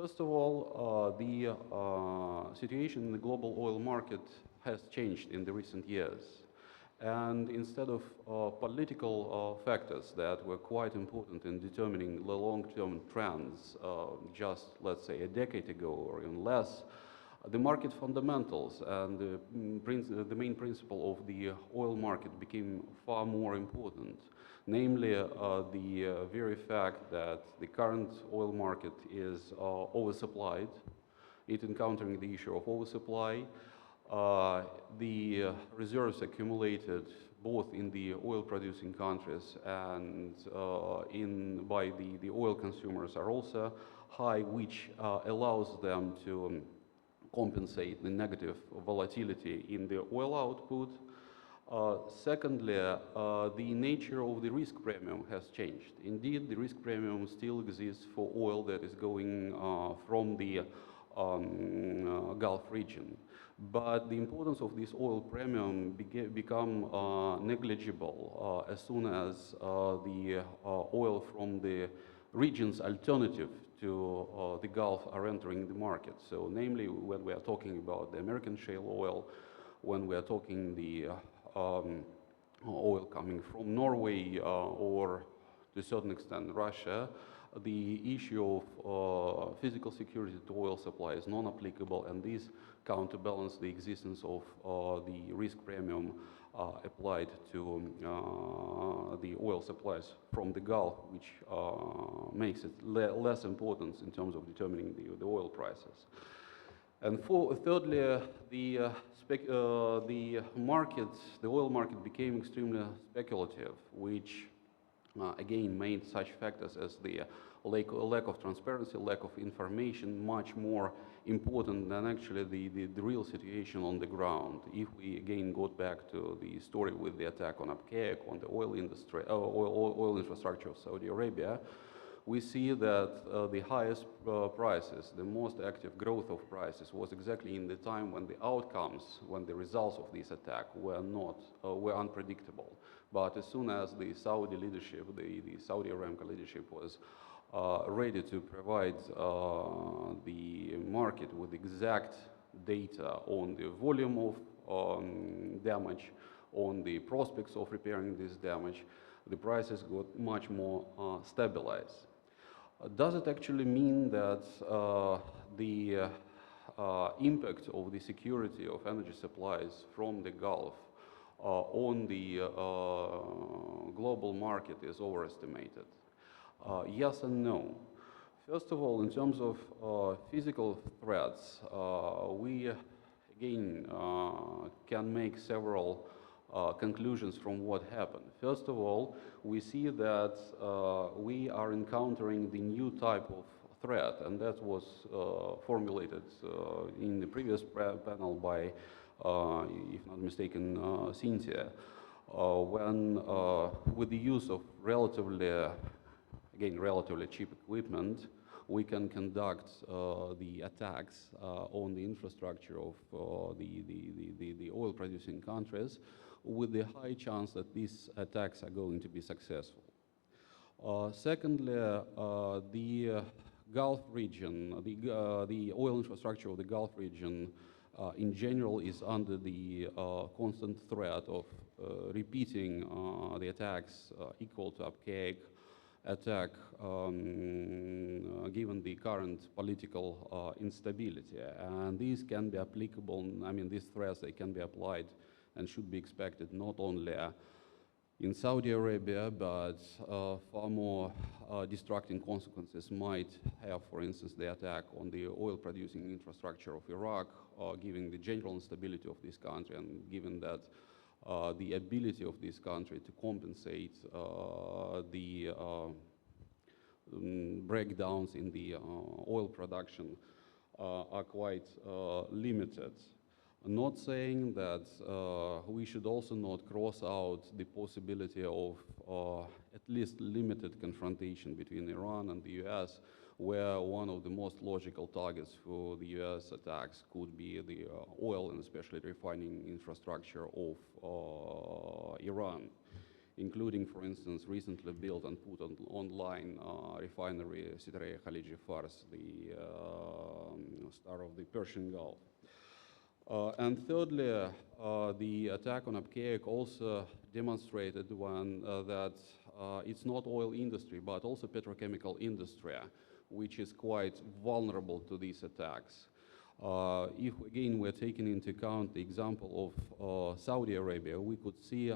First of all, the situation in the global oil market has changed in the recent years. And instead of political factors that were quite important in determining the long-term trends just, let's say, a decade ago or even less, the market fundamentals and the main principle of the oil market became far more important. Namely, the very fact that the current oil market is oversupplied, it encountering the issue of oversupply. The reserves accumulated both in the oil-producing countries and by the oil consumers are also high, which allows them to compensate the negative volatility in the oil output. Secondly, the nature of the risk premium has changed. Indeed, the risk premium still exists for oil that is going from the Gulf region. But the importance of this oil premium become negligible as soon as the oil from the regions alternative to the Gulf are entering the market. So namely, when we are talking about the American shale oil, when we are talking the oil coming from Norway or to a certain extent Russia, the issue of physical security to oil supply is non-applicable, and this counterbalance the existence of the risk premium applied to the oil supplies from the Gulf, which makes it less important in terms of determining the oil prices. And thirdly, the oil market became extremely speculative, which again made such factors as the lack of transparency, lack of information much more important than actually the real situation on the ground. If we again go back to the story with the attack on Abqaiq, on the oil industry, oil infrastructure of Saudi Arabia, we see that the highest prices, the most active growth of prices was exactly in the time when the outcomes, when the results of this attack were unpredictable. But as soon as the Saudi leadership, the Saudi Aramco leadership was ready to provide the market with exact data on the volume of damage, on the prospects of repairing this damage, the prices got much more stabilized. Does it actually mean that the impact of the security of energy supplies from the Gulf on the global market is overestimated? Yes and no. First of all, in terms of physical threats, we again can make several conclusions from what happened. First of all, we see that we are encountering the new type of threat, and that was formulated in the previous panel by, if not mistaken, Cynthia, when with the use of relatively cheap equipment, we can conduct the attacks on the infrastructure of the oil-producing countries with the high chance that these attacks are going to be successful. Secondly, the Gulf region, the oil infrastructure of the Gulf region in general is under the constant threat of repeating the attacks equal to Abqaiq attack given the current political instability. And these can be applicable, I mean, these threats, they can be applied and should be expected not only in Saudi Arabia, but far more destructive consequences might have, for instance, the attack on the oil-producing infrastructure of Iraq, given the general instability of this country and given that the ability of this country to compensate the breakdowns in the oil production are quite limited. Not saying that we should also not cross out the possibility of at least limited confrontation between Iran and the US, where one of the most logical targets for the US attacks could be the oil and especially refining infrastructure of Iran. including, for instance, recently built and put online refinery Sideraya Khaliji Fars, the star of the Persian Gulf. And thirdly, the attack on Abqaiq also demonstrated that it's not oil industry, but also petrochemical industry, which is quite vulnerable to these attacks. If, again, we're taking into account the example of Saudi Arabia, we could see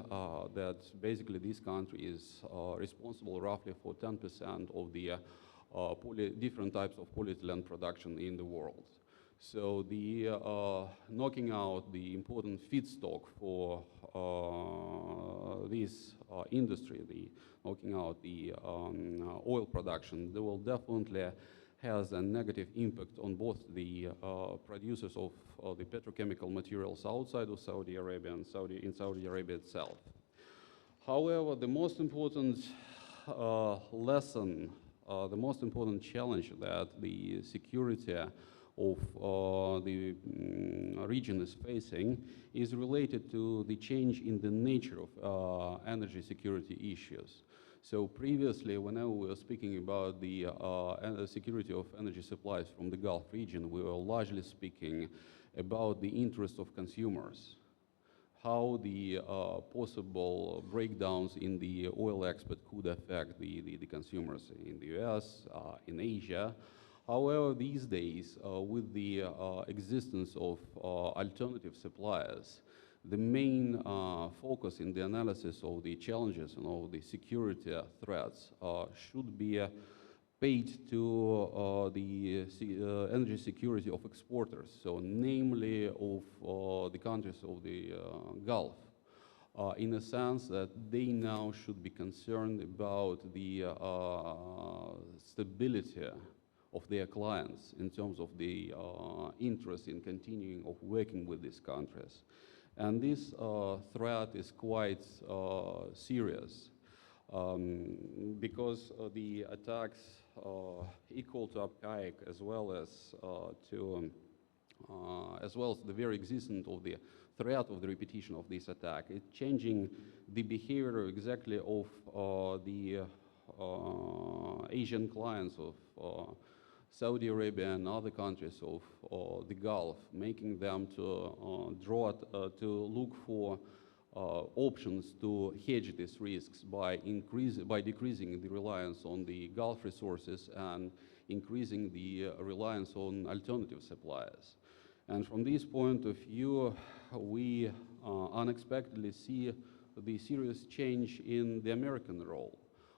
that basically this country is responsible roughly for 10% of the different types of polyethylene production in the world. So the knocking out the important feedstock for this industry, the knocking out the oil production, they will definitely has a negative impact on both the producers of the petrochemical materials outside of Saudi Arabia and in Saudi Arabia itself. However, the most important lesson, the most important challenge that the security of the region is facing is related to the change in the nature of energy security issues. So previously, whenever we were speaking about the security of energy supplies from the Gulf region, we were largely speaking about the interest of consumers, how the possible breakdowns in the oil export could affect the consumers in the US, in Asia. However, these days, with the existence of alternative suppliers, the main focus in the analysis of the challenges and of the security threats should be paid to the energy security of exporters, so namely of the countries of the Gulf, in a sense that they now should be concerned about the stability of their clients in terms of the interest in continuing of working with these countries. And this threat is quite serious because the attacks equal to Abqaiq as well as the very existence of the threat of the repetition of this attack, it's changing the behavior exactly of the Asian clients of Saudi Arabia and other countries of the Gulf, making them to look for options to hedge these risks by decreasing the reliance on the Gulf resources and increasing the reliance on alternative suppliers. And from this point of view, we unexpectedly see the serious change in the American role.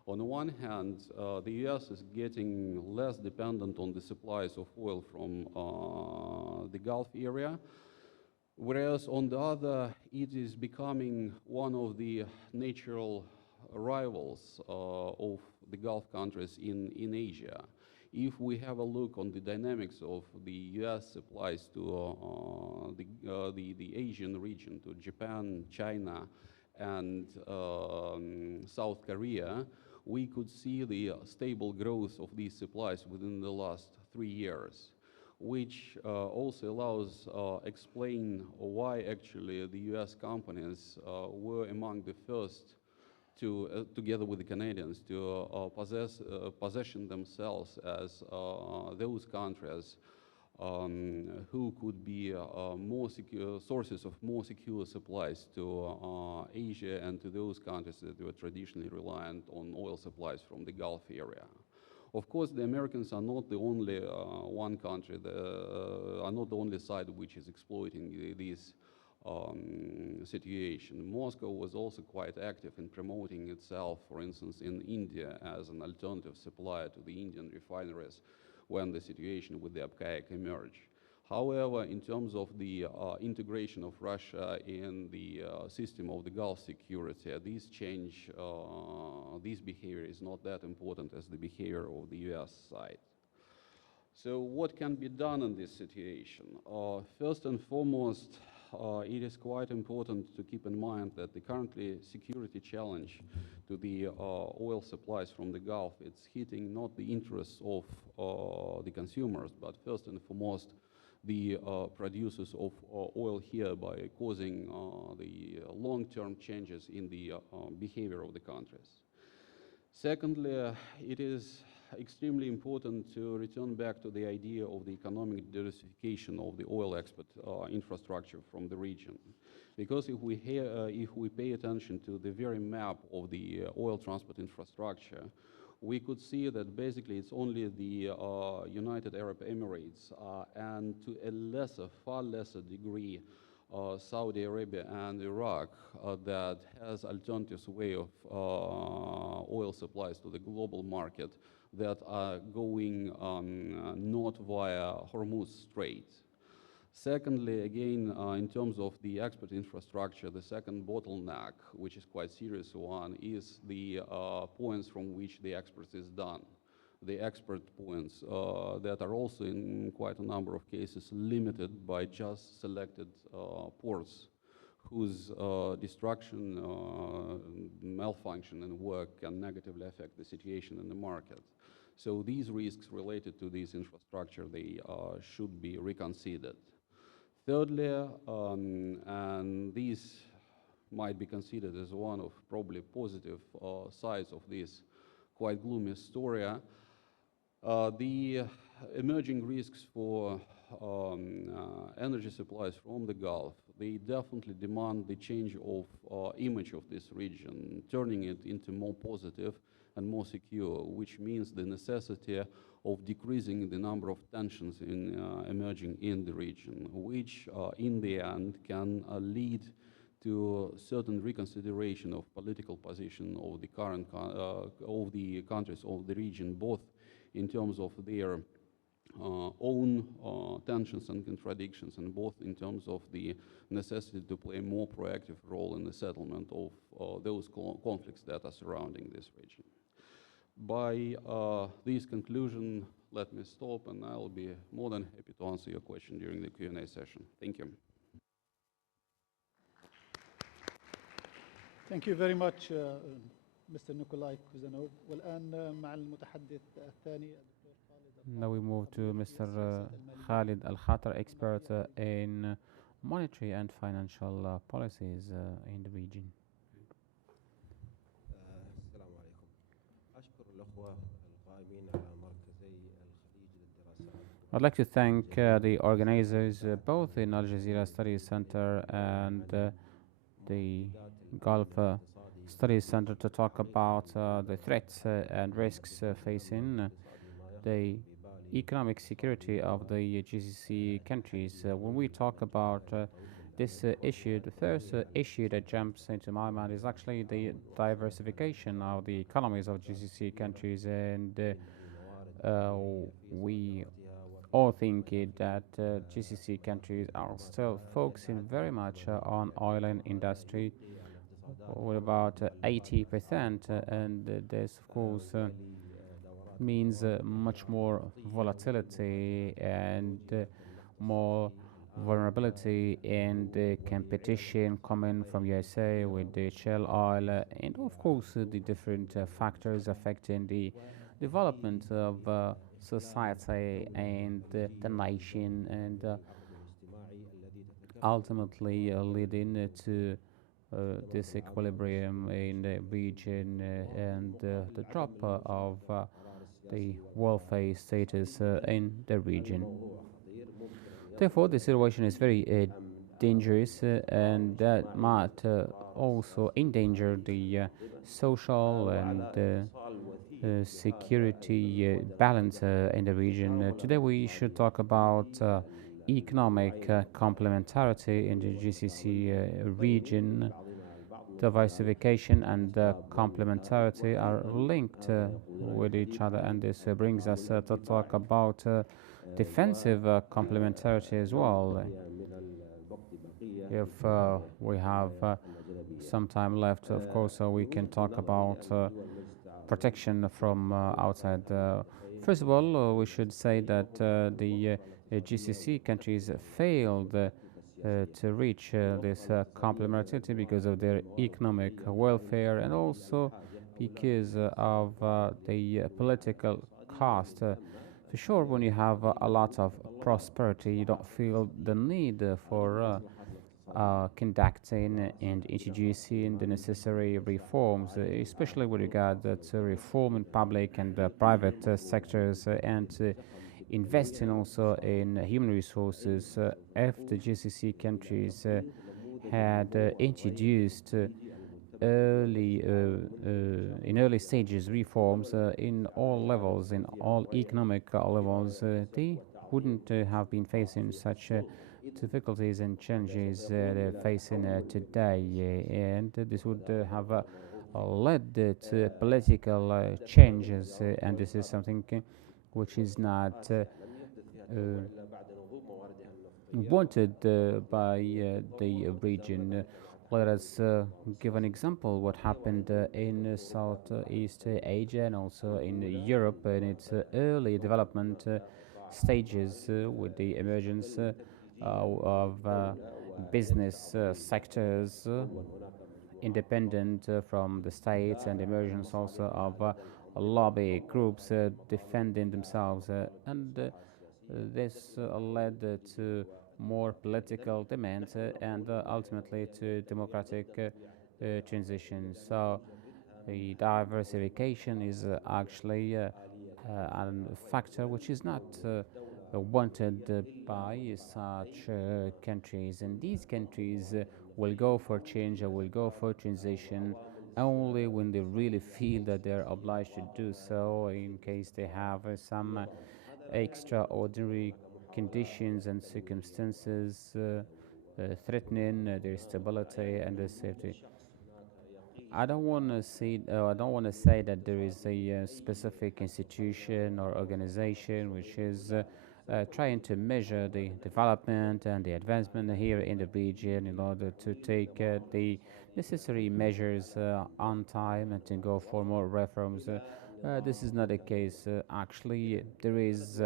On the one hand, the US is getting less dependent on the supplies of oil from the Gulf area, whereas on the other, it is becoming one of the natural rivals of the Gulf countries in Asia. If we have a look on the dynamics of the US supplies to the Asian region, to Japan, China, and South Korea, we could see the stable growth of these supplies within the last 3 years, which also allows explain why actually the US companies were among the first to, together with the Canadians, to position themselves as those countries who could be more secure sources of more secure supplies to Asia and to those countries that were traditionally reliant on oil supplies from the Gulf area. Of course, the Americans are not the only one country, are not the only side which is exploiting this situation. Moscow was also quite active in promoting itself, for instance, in India as an alternative supplier to the Indian refineries when the situation with the Abqaiq emerged. However, in terms of the integration of Russia in the system of the Gulf security, this change, this behavior is not that important as the behavior of the US side. So what can be done in this situation? First and foremost, it is quite important to keep in mind that the currently security challenge to the oil supplies from the Gulf, it's hitting not the interests of the consumers, but first and foremost the producers of oil here by causing the long-term changes in the behavior of the countries. Secondly, it is extremely important to return back to the idea of the economic diversification of the oil export infrastructure from the region. Because if we pay attention to the very map of the oil transport infrastructure, we could see that basically it's only the United Arab Emirates and to a far lesser degree, Saudi Arabia and Iraq that has alternatives way of oil supplies to the global market that are going not via Hormuz Strait. Secondly, again, in terms of the export infrastructure, the second bottleneck, which is quite serious one, is the points from which the export is done. The export points that are also in quite a number of cases limited by just selected ports whose destruction, malfunction and work can negatively affect the situation in the market. So these risks related to this infrastructure, they should be reconsidered. Thirdly, and this might be considered as one of probably positive sides of this quite gloomy story, the emerging risks for energy supplies from the Gulf, they definitely demand the change of image of this region, turning it into more positive and more secure, which means the necessity of decreasing the number of tensions emerging in the region, which in the end can lead to certain reconsideration of political position of the current of the countries of the region, both in terms of their own tensions and contradictions, and both in terms of the necessity to play a more proactive role in the settlement of those conflicts that are surrounding this region. By this conclusion, let me stop, and I'll be more than happy to answer your question during the Q&A session. Thank you. Thank you very much, Mr. Nikolai Kuzanov. والآن مع المتحدث الثاني الدكتور خالد. Now we move to Mr. Khalid Al-Khater, expert in monetary and financial policies in the region. السلام عليكم. أشكر الأخوة القائمين على مركزي الخليج للدراسات. I'd like to thank the organizers, both in Al Jazeera Studies Center and the Gulf Studies Center, to talk about the threats and risks facing the economic security of the GCC countries. When we talk about this issue, the first issue that jumps into my mind is actually the diversification of the economies of GCC countries, and we all think that GCC countries are still focusing very much on oil and industry, with about 80%, and this, of course, means much more volatility and more vulnerability in the competition coming from USA with the shale oil, and of course the different factors affecting the development of society and the nation, and ultimately leading to this equilibrium in the region and the drop of the welfare status in the region. Therefore, the situation is very dangerous, and that might also endanger the social and security balance in the region. Today we should talk about economic complementarity in the GCC region. Diversification and complementarity are linked with each other, and this brings us to talk about defensive complementarity as well. If we have some time left, of course, we can talk about protection from outside. First of all, we should say that the GCC countries failed to reach this complementarity because of their economic welfare, and also because of the political cost. To For sure, when you have a lot of prosperity, you don't feel the need for conducting and introducing the necessary reforms, especially with regard to reform in public and private sectors and investing also in human resources. If the GCC countries had introduced in early stages reforms in all levels, in all economic levels, they wouldn't have been facing such difficulties and challenges they're facing today, and this would have led to political changes, and this is something which is not wanted by the region. Let us give an example what happened in Southeast Asia and also in Europe in its early development stages with the emergence of business sectors independent from the states and emergence also of lobby groups defending themselves and this led to more political demands and ultimately to democratic transition. So the diversification is actually a factor which is not wanted by such countries, and these countries will go for change or will go for transition only when they really feel that they're obliged to do so, in case they have some extraordinary conditions and circumstances threatening their stability and their safety. I don't want to say that there is a specific institution or organization which is trying to measure the development and the advancement here in the region in order to take the necessary measures on time and to go for more reforms. This is not the case. Actually, there is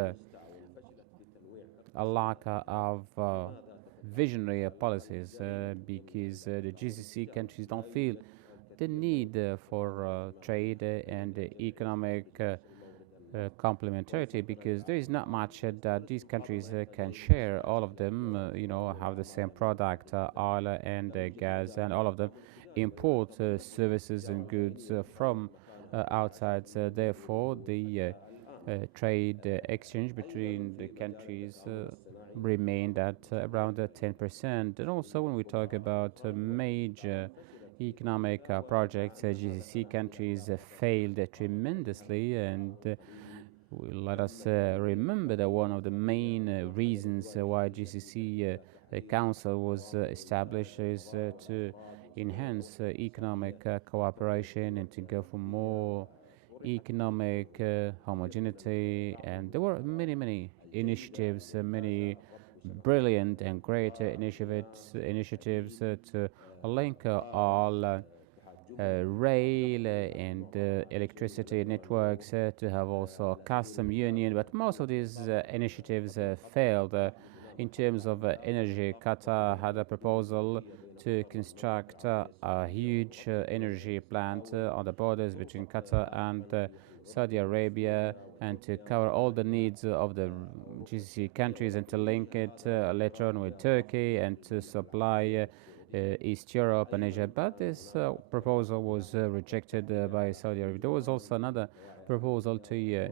a lack of visionary policies because the GCC countries don't feel the need for trade and economic complementarity because there is not much that these countries can share. All of them, have the same product, oil and gas, and all of them import services and goods from outside. Therefore, the trade exchange between the countries remained at around 10%. And also, when we talk about major economic projects, GCC countries failed tremendously, and let us remember that one of the main reasons why GCC Council was established is to enhance economic cooperation and to go for more economic homogeneity. And there were many initiatives, many brilliant and great initiatives to link all rail and electricity networks to have also a custom union, but most of these initiatives failed. In terms of energy, Qatar had a proposal to construct a huge energy plant on the borders between Qatar and Saudi Arabia, and to cover all the needs of the GCC countries and to link it later on with Turkey and to supply East Europe and Asia. But this proposal was rejected by Saudi Arabia. There was also another proposal to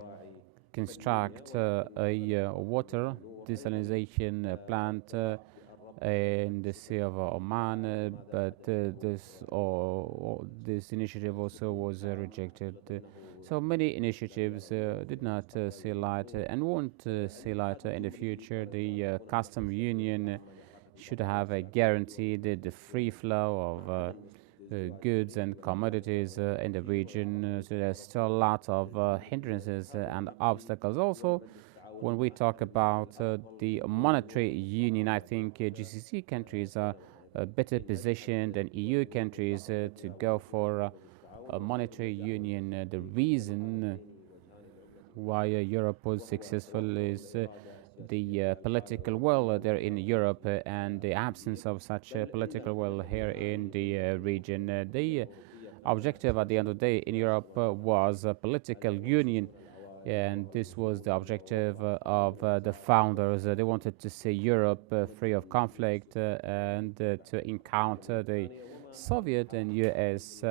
construct a water desalination plant in the Sea of Oman, but this initiative also was rejected. So many initiatives did not see light and won't see light in the future. The custom union should have a guaranteed the free flow of goods and commodities in the region. So there's still a lot of hindrances and obstacles. Also, when we talk about the monetary union, I think GCC countries are better positioned than EU countries to go for a monetary union. The reason why Europe was successful is the political will there in Europe and the absence of such political will here in the region. The objective at the end of the day in Europe was a political union. and this was the objective of the founders. They wanted to see Europe free of conflict and to encounter the Soviet and US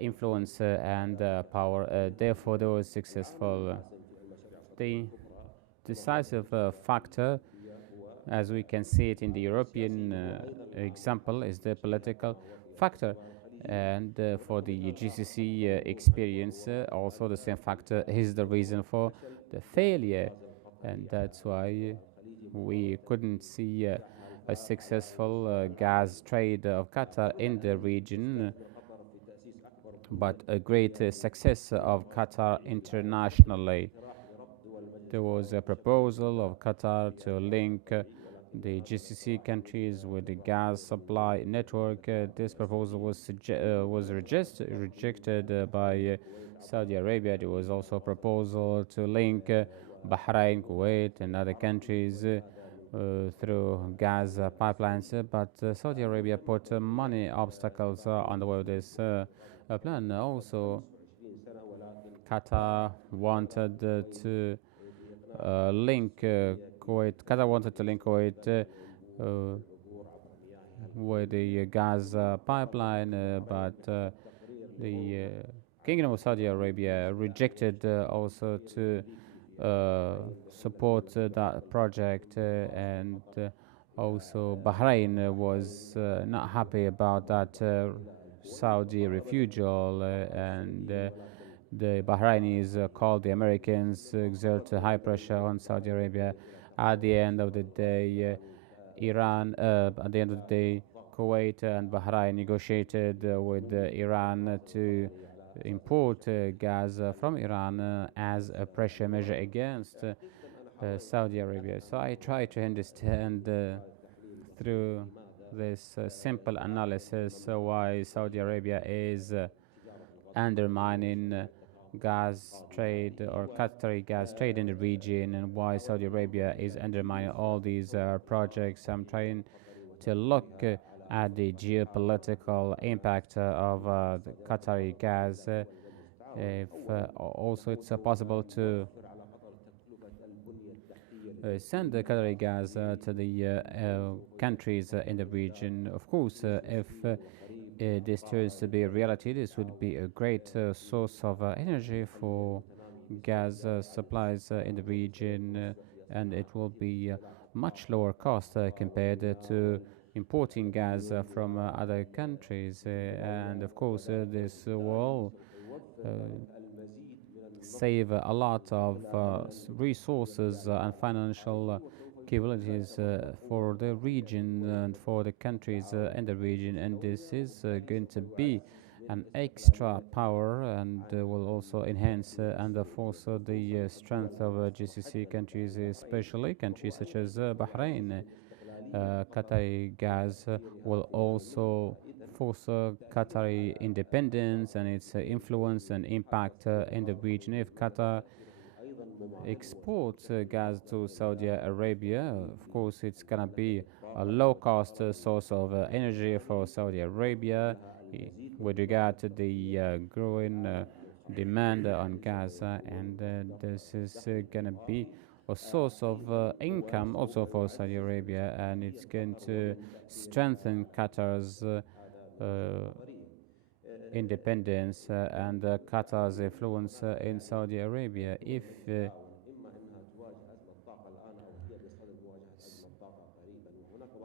influence and power. Therefore, they were successful. The decisive factor, as we can see it in the European example, is the political factor. And for the GCC experience, also the same factor is the reason for the failure. And that's why we couldn't see a successful gas trade of Qatar in the region, but a great success of Qatar internationally. There was a proposal of Qatar to link the GCC countries with the gas supply network. This proposal was rejected by Saudi Arabia. There was also a proposal to link Bahrain, Kuwait, and other countries through gas pipelines, but Saudi Arabia put money obstacles on the way of this plan. Also, Qatar wanted to link Kuwait. Qatar wanted to link Kuwait with the gas pipeline, but the Kingdom of Saudi Arabia rejected also to support that project, and also Bahrain was not happy about that Saudi refusal, and the Bahrainis called the Americans, exert high pressure on Saudi Arabia. At the end of the day, at the end of the day, Kuwait and Bahrain negotiated with Iran to import gas from Iran as a pressure measure against Saudi Arabia. So I try to understand through this simple analysis why Saudi Arabia is undermining gas trade or Qatari gas trade in the region, and why Saudi Arabia is undermining all these projects. I'm trying to look at the geopolitical impact of the Qatari gas. If also it's possible to send the Qatari gas to the countries in the region. Of course, if this turns to be a reality, this would be a great source of energy for gas supplies in the region, and it will be much lower cost compared to importing gas from other countries. And of course, this will save a lot of resources and financial capabilities for the region and for the countries in the region, and this is going to be an extra power, and will also enhance and foster the strength of GCC countries, especially countries such as Bahrain. Qatari gas will also foster Qatari independence and its influence and impact in the region. If Qatar exports gas to Saudi Arabia, of course, it's going to be a low-cost source of energy for Saudi Arabia with regard to the growing demand on gas, and this is going to be a source of income also for Saudi Arabia, and it's going to strengthen Qatar's independence and Qatar's influence in Saudi Arabia. If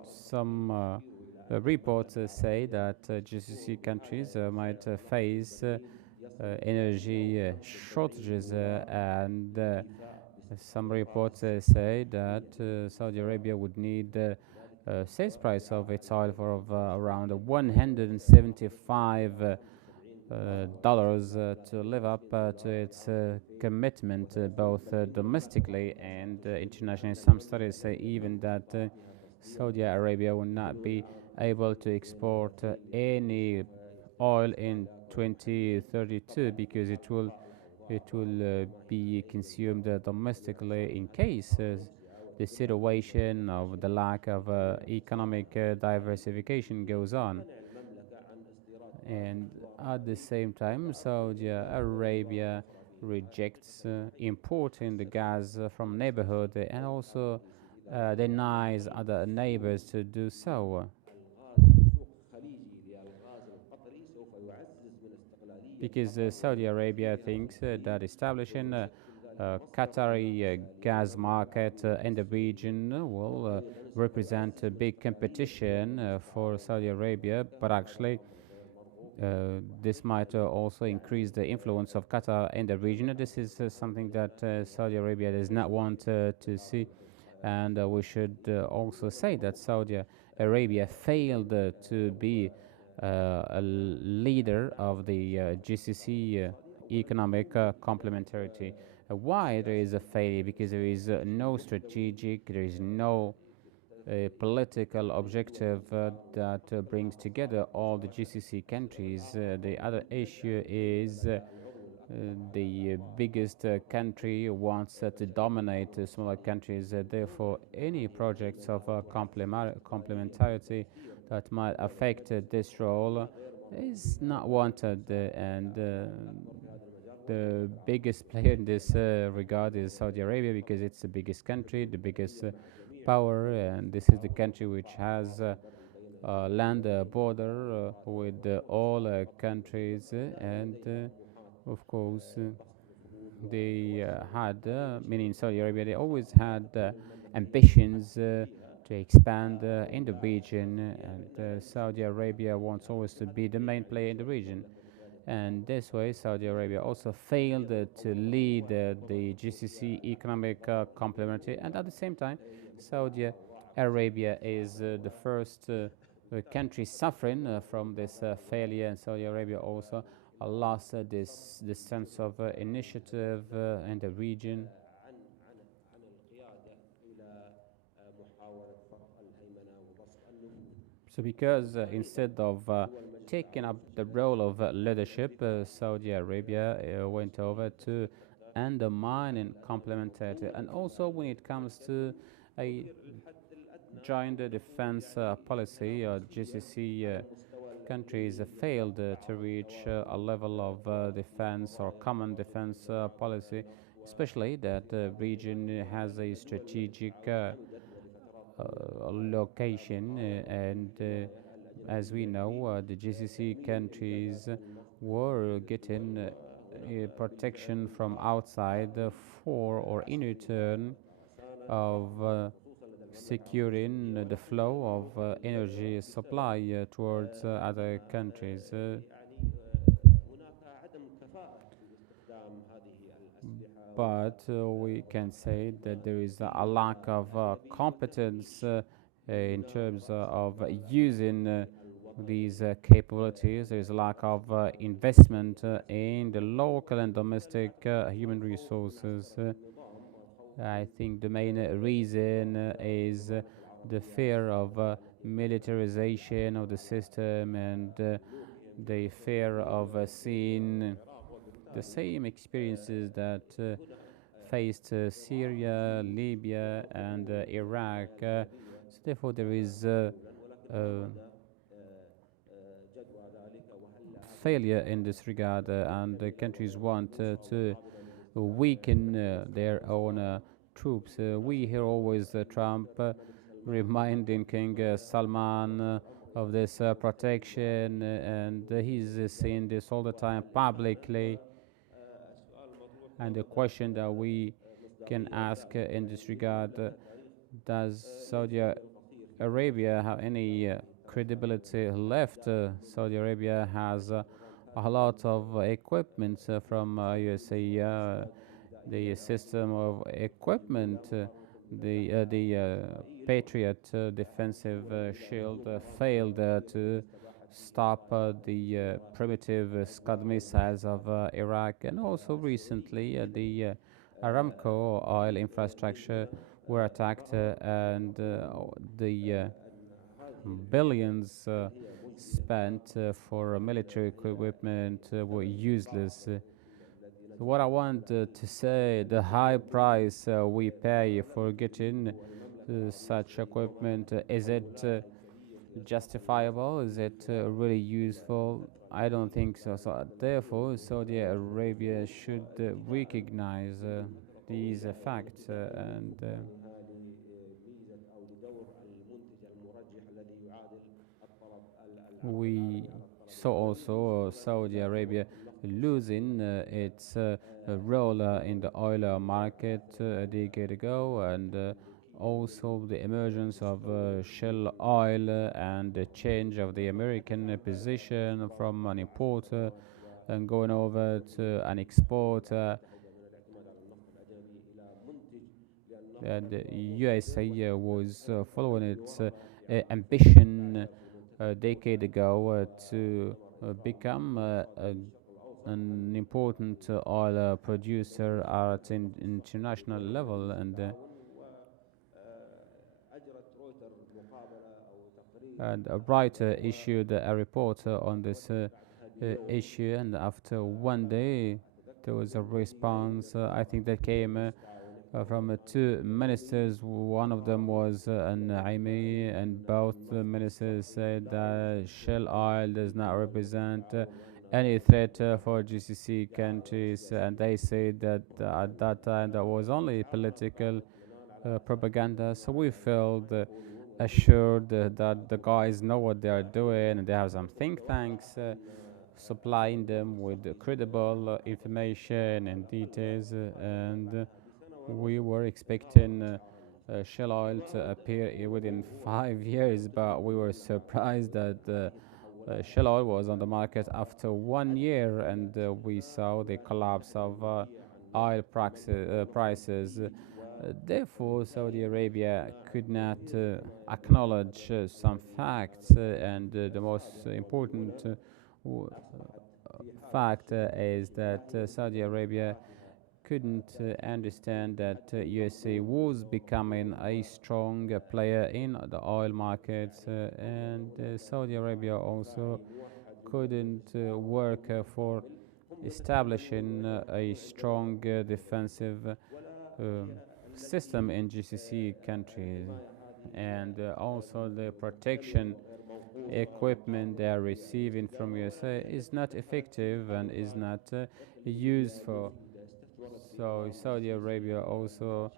some reports say that GCC countries might face energy shortages, and some reports say that Saudi Arabia would need sales price of its oil for around $175 to live up to its commitment, both domestically and internationally. Some studies say even that Saudi Arabia will not be able to export any oil in 2032 because it will be consumed domestically in case the situation of the lack of economic diversification goes on. And at the same time, Saudi Arabia rejects importing the gas from neighborhood and also denies other neighbors to do so. Because Saudi Arabia thinks that establishing a Qatari gas market in the region will represent a big competition for Saudi Arabia, but actually this might also increase the influence of Qatar in the region. This is something that Saudi Arabia does not want to see. And we should also say that Saudi Arabia failed to be a leader of the GCC economic complementarity. Why there is a failure? Because there is no strategic, there is no political objective that brings together all the GCC countries. The other issue is the biggest country wants to dominate smaller countries. Therefore, any projects of complementarity that might affect this role is not wanted. And the biggest player in this regard is Saudi Arabia, because it's the biggest country, the biggest power, and this is the country which has land border with all countries, and of course they had, meaning Saudi Arabia, they always had ambitions to expand in the region, and Saudi Arabia wants always to be the main player in the region. And this way, Saudi Arabia also failed to lead the GCC economic complementarity, and at the same time, Saudi Arabia is the first country suffering from this failure, and Saudi Arabia also lost this sense of initiative in the region. So because instead of taking up the role of leadership, Saudi Arabia went over to undermine complementarity. And also when it comes to a joint defense policy, GCC countries failed to reach a level of defense or common defense policy, especially that the region has a strategic location, and as we know, the GCC countries were getting protection from outside for or in return of securing the flow of energy supply towards other countries. But we can say that there is a lack of competence in terms of using these capabilities. There is a lack of investment in the local and domestic human resources. I think the main reason is the fear of militarization of the system, and the fear of seeing the same experiences that faced Syria, Libya, and Iraq. So therefore, there is failure in this regard, and the countries want to weaken their own troops. We hear always Trump reminding King Salman of this protection, and he's saying this all the time publicly. And the question that we can ask in this regard, does Saudi Arabia have any credibility left? Saudi Arabia has a lot of equipment from USA, the system of equipment, the Patriot defensive shield failed to stop the primitive Scud missiles of Iraq, and also recently the Aramco oil infrastructure were attacked, and the billions spent for military equipment were useless. What I want to say, the high price we pay for getting such equipment, is it justifiable? Is it really useful? I don't think so. So therefore, Saudi Arabia should recognize these facts and منها لميزة أو لدور المنتج المرجح الذي يعادل الطلب we saw also Saudi Arabia losing its role in the oil market a decade ago, and also the emergence of Shell Oil and the change of the American position from an importer and going over to an exporter. And the USA was following its ambition a decade ago to become an important oil producer at international level, and a writer issued a report on this issue, and after one day there was a response. I think that came from two ministers. One of them was Naimi, and both the ministers said that Shell Oil does not represent any threat for GCC countries, and they said that at that time that was only political propaganda. So we felt assured that the guys know what they are doing, and they have some think tanks supplying them with credible information and details, and we were expecting Shell Oil to appear within 5 years, but we were surprised that Shell Oil was on the market after 1 year, and we saw the collapse of oil prices. Therefore, Saudi Arabia could not acknowledge some facts, and the most important fact is that Saudi Arabia couldn't understand that USA was becoming a strong player in the oil markets, and Saudi Arabia also couldn't work for establishing a strong defensive system in GCC countries, and also the protection equipment they are receiving from USA is not effective and is not useful. So Saudi Arabia also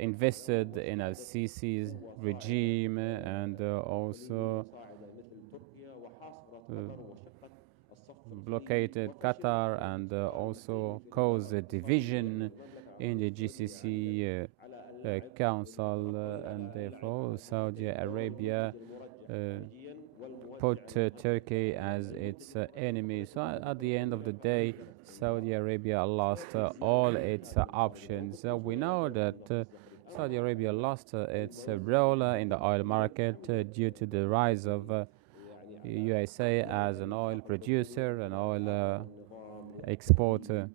invested in al-Sisi's regime, and also uh, blockaded Qatar, and also caused a division in the GCC Council, and therefore Saudi Arabia put Turkey as its enemy. So at the end of the day, Saudi Arabia lost all its options. We know that Saudi Arabia lost its role in the oil market due to the rise of USA as an oil producer, an oil exporter.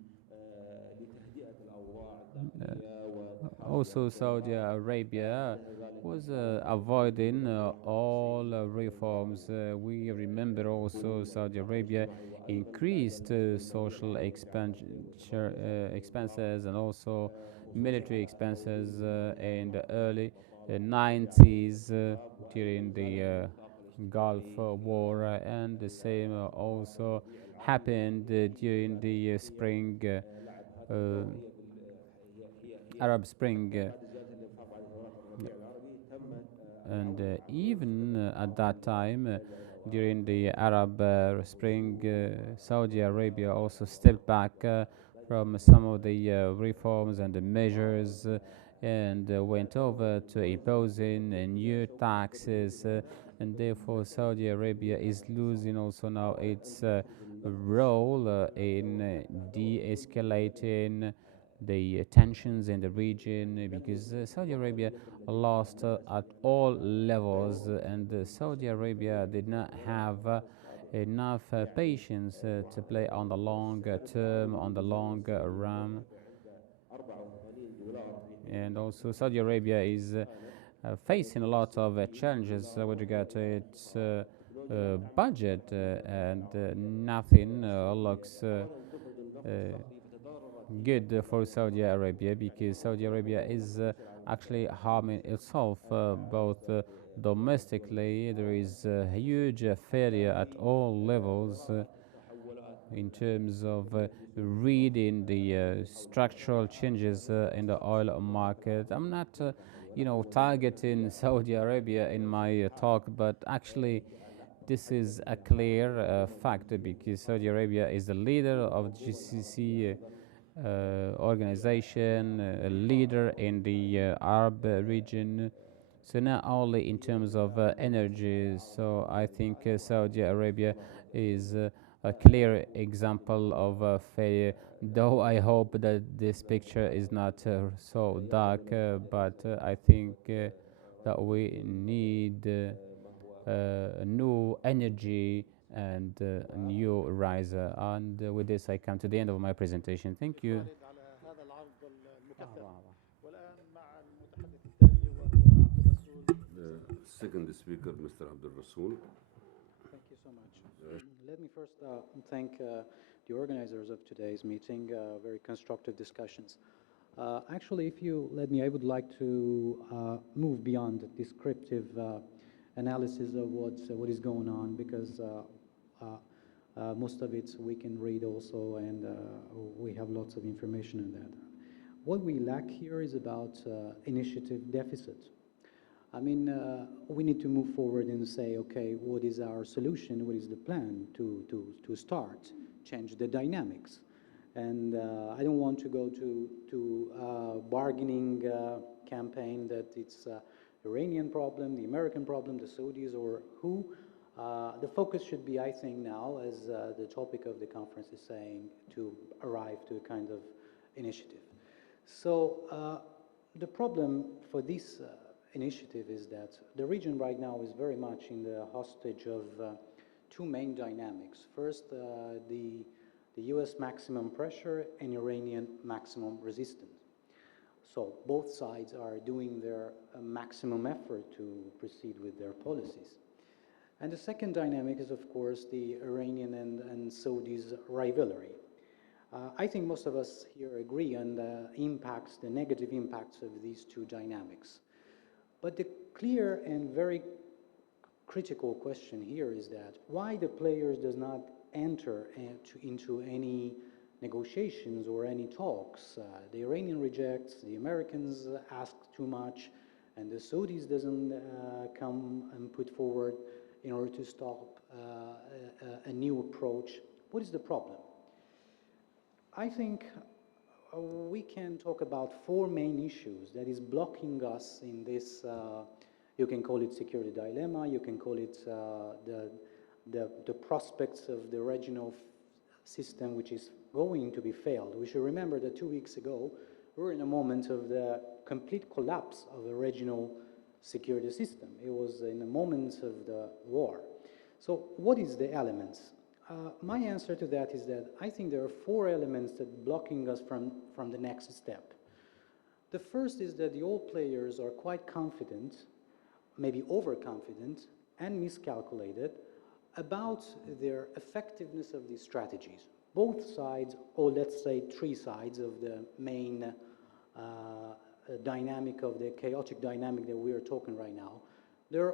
Also, Saudi Arabia was avoiding all reforms. We remember also Saudi Arabia increased social expenditure, expenses, and also military expenses in the early 90s during the Gulf War, and the same also happened during the Arab Spring, and even at that time, during the Arab Spring, Saudi Arabia also stepped back from some of the reforms and the measures, and went over to imposing new taxes, and therefore Saudi Arabia is losing also now its role in de-escalating the tensions in the region, because Saudi Arabia lost at all levels, and Saudi Arabia did not have enough patience to play on the long term, on the long run. And also Saudi Arabia is facing a lot of challenges with regard to its budget, and nothing looks good for Saudi Arabia, because Saudi Arabia is actually harming itself, both domestically. There is a huge failure at all levels in terms of reading the structural changes in the oil market. I'm not, targeting Saudi Arabia in my talk, but actually, this is a clear fact because Saudi Arabia is the leader of GCC organization, a leader in the Arab region. So not only in terms of energy, so I think Saudi Arabia is a clear example of failure. Though I hope that this picture is not so dark, but I think that we need new energy and new rise. And with this, I come to the end of my presentation. Thank you. خالد على هذا العرض المكثف. والآن مع المتحدث الثاني وهو عبد الرسول. Second speaker, Mr. Abdul Rasool. Thank you so much. Let me first thank the organizers of today's meeting, very constructive discussions. Actually, if you let me, I would like to move beyond the descriptive analysis of what is going on, because most of it we can read also, and we have lots of information on that. What we lack here is about initiative deficit. I mean, we need to move forward and say, okay, what is our solution? What is the plan to start, change the dynamics? And I don't want to go to bargaining campaign that it's Iranian problem, the American problem, the Saudis, or who. The focus should be, I think now, as the topic of the conference is saying, to arrive to a kind of initiative. So the problem for this initiative is that the region right now is very much in the hostage of two main dynamics. First, the US maximum pressure and Iranian maximum resistance. So both sides are doing their maximum effort to proceed with their policies. And the second dynamic is, of course, the Iranian and Saudis' rivalry. I think most of us here agree on the impacts, the negative impacts of these two dynamics. But the clear and very critical question here is that why the players does not enter into any negotiations or any talks. The Iranian rejects, the Americans ask too much, and the Saudis doesn't come and put forward in order to stop a new approach. What is the problem? I think we can talk about four main issues that is blocking us in this, you can call it security dilemma, you can call it the prospects of the regional system which is going to be failed. We should remember that 2 weeks ago, we were in a moment of the complete collapse of the regional security system. It was in the moment of the war. So what is the elements? My answer to that is that I think there are four elements that blocking us from the next step. The first is that the old players are quite confident, maybe overconfident and miscalculated about their effectiveness of these strategies. Both sides, or let's say three sides of the main dynamic of the chaotic dynamic that we are talking right now, they're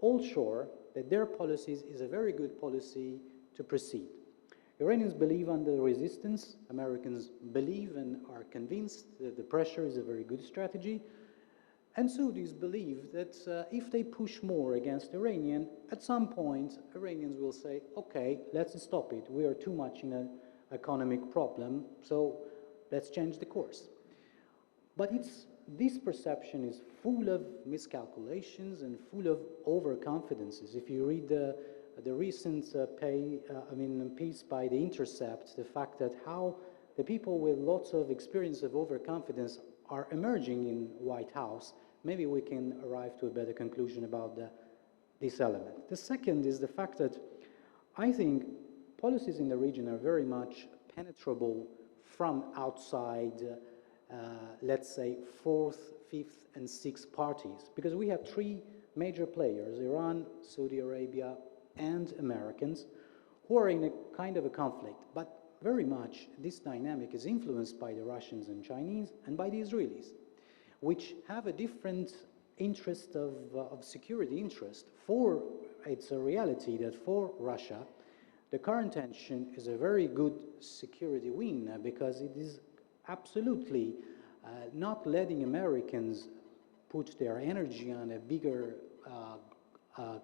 all sure that their policies is a very good policy to proceed. Iranians believe on the resistance, Americans believe and are convinced that the pressure is a very good strategy, and Saudis believe that if they push more against Iranian, at some point Iranians will say, okay, let's stop it. We are too much in an economic problem, so let's change the course. But this perception is full of miscalculations and full of overconfidences. If you read the recent piece by The Intercept, the fact that how the people with lots of experience of overconfidence are emerging in White House, maybe we can arrive to a better conclusion about this element. The second is the fact that I think policies in the region are very much penetrable from outside, let's say, fourth, fifth, and sixth parties, because we have three major players, Iran, Saudi Arabia, and Americans, who are in a kind of a conflict. But very much this dynamic is influenced by the Russians and Chinese and by the Israelis. which have a different interest of security interest. For it's a reality that for Russia, the current tension is a very good security win because it is absolutely not letting Americans put their energy on a bigger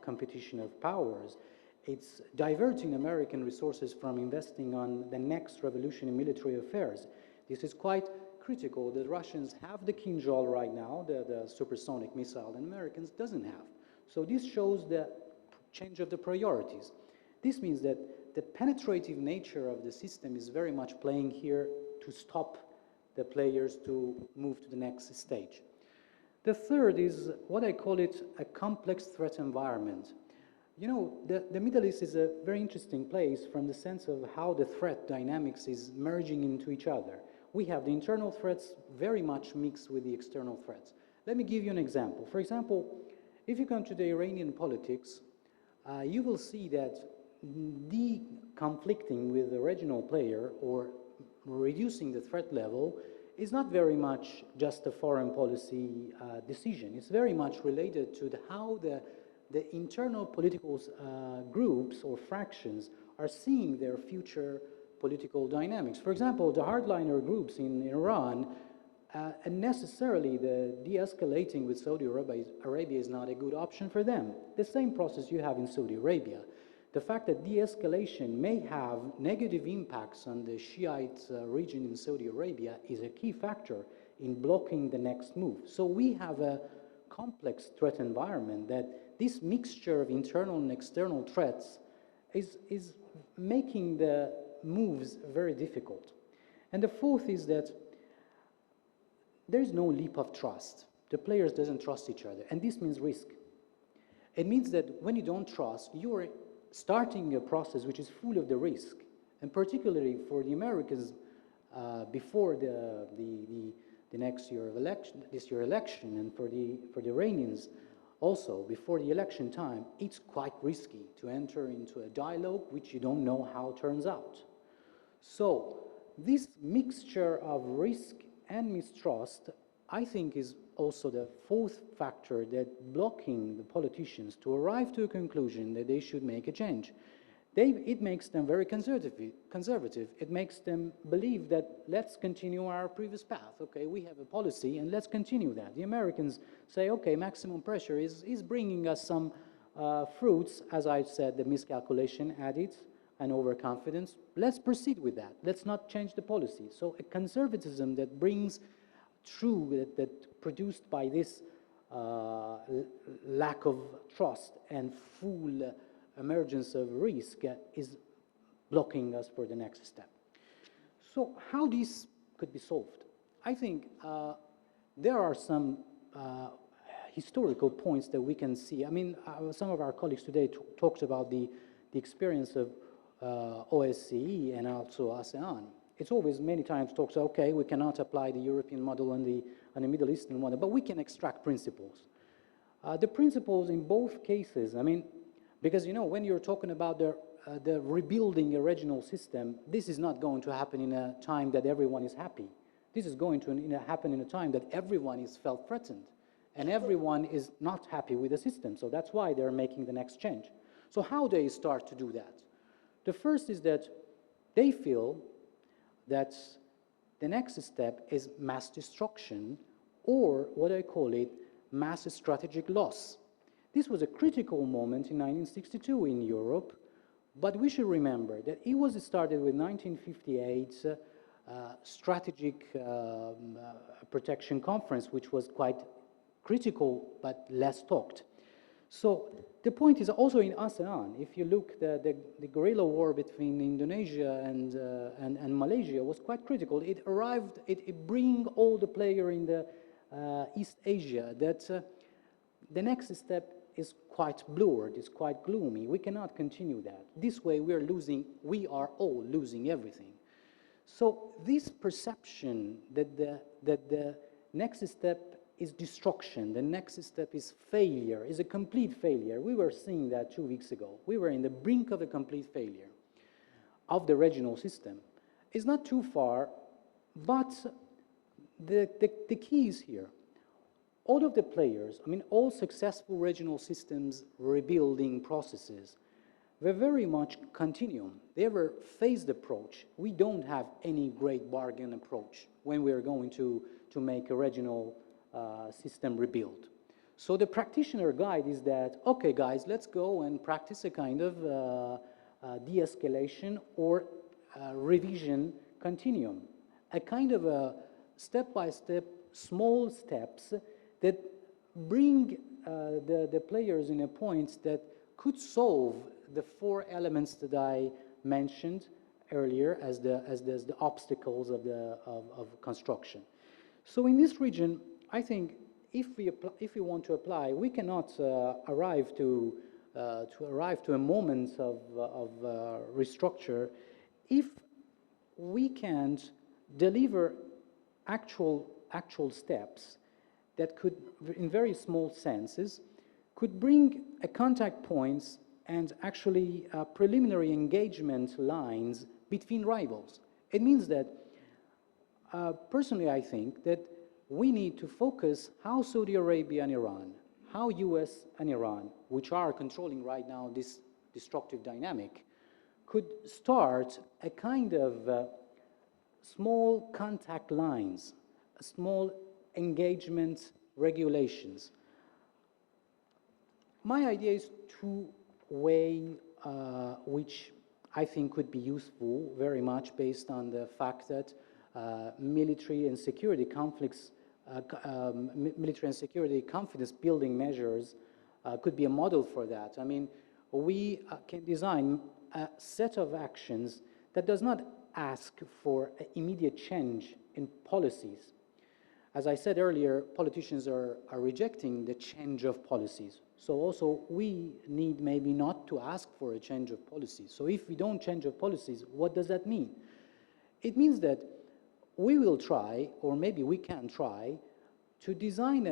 competition of powers. It's diverting American resources from investing on the next revolution in military affairs. This is quite critical. The Russians have the Kinzhal right now, the supersonic missile, and Americans doesn't have. So this shows the change of the priorities. This means that the penetrative nature of the system is very much playing here to stop the players to move to the next stage. The third is what I call it a complex threat environment. You know, the Middle East is a very interesting place from the sense of how the threat dynamics is merging into each other. We have the internal threats very much mixed with the external threats. Let me give you an example. For example, if you come to the Iranian politics, you will see that de-conflicting with the regional player or reducing the threat level is not very much just a foreign policy decision. It's very much related to how the internal political groups or fractions are seeing their future political dynamics. For example, the hardliner groups in Iran, and necessarily the de-escalating with Saudi Arabia is not a good option for them. The same process you have in Saudi Arabia. The fact that de-escalation may have negative impacts on the Shiite region in Saudi Arabia is a key factor in blocking the next move. So we have a complex threat environment that this mixture of internal and external threats is making the moves very difficult. And the fourth is that there's no leap of trust. The players doesn't trust each other, and this means risk. It means that when you don't trust, you are starting a process which is full of the risk, and particularly for the Americans before the next year of election, this year election, and for the Iranians also before the election time, it's quite risky to enter into a dialogue which you don't know how it turns out. So this mixture of risk and mistrust, I think, is also the fourth factor that blocking the politicians to arrive to a conclusion that they should make a change. It makes them very conservative. It makes them believe that let's continue our previous path. Okay, we have a policy and let's continue that. The Americans say, okay, maximum pressure is bringing us some fruits, as I said, the miscalculation added and overconfidence. Let's proceed with that. Let's not change the policy. So a conservatism that brings true, that produced by this lack of trust and full emergence of risk is blocking us for the next step. So how this could be solved? I think there are some historical points that we can see. I mean, some of our colleagues today talked about the experience of OSCE and also ASEAN. It's always many times talks, okay, we cannot apply the European model and the Middle Eastern model, but we can extract principles. The principles in both cases, I mean, because, you know, when you're talking about the rebuilding a regional system, this is not going to happen in a time that everyone is happy. This is going to happen in a time that everyone is felt threatened and everyone is not happy with the system. So that's why they're making the next change. So how they start to do that? The first is that they feel that the next step is mass destruction, or what I call it, mass strategic loss. This was a critical moment in 1962 in Europe, but we should remember that it was started with 1958 strategic protection conference, which was quite critical but less talked. So the point is also in ASEAN, if you look, the guerrilla war between Indonesia and Malaysia was quite critical. It bring all the player in the East Asia that the next step is quite blurred, it's quite gloomy. We cannot continue that. This way we are all losing everything. So this perception that the next step is destruction, the next step is failure, is a complete failure. We were seeing that 2 weeks ago. We were in the brink of a complete failure of the regional system. It's not too far, but the key is here. all of the players, I mean, all successful regional systems rebuilding processes were very much continuum. They were phased approach. We don't have any great bargain approach when we are going to make a regional system rebuild. So the practitioner guide is that, okay, guys, let's go and practice a kind of de-escalation or revision continuum, a kind of a step-by-step, small steps that bring the players in a point that could solve the four elements that I mentioned earlier as the obstacles of construction. So in this region, I think if we want to apply, we cannot arrive to a moment of restructure if we can't deliver actual steps that could, in very small senses, could bring a contact points and actually preliminary engagement lines between rivals. It means that, personally, I think that we need to focus how Saudi Arabia and Iran, how US and Iran, which are controlling right now this destructive dynamic, could start a kind of small contact lines, small engagement regulations. My idea is two-way, which I think could be useful very much based on the fact that military and security conflicts, military and security confidence building measures could be a model for that. I mean, we can design a set of actions that does not ask for an immediate change in policies. As I said earlier, politicians are rejecting the change of policies. So also we need maybe not to ask for a change of policies. So if we don't change of policies, what does that mean? It means that we will try, or maybe we can try, to design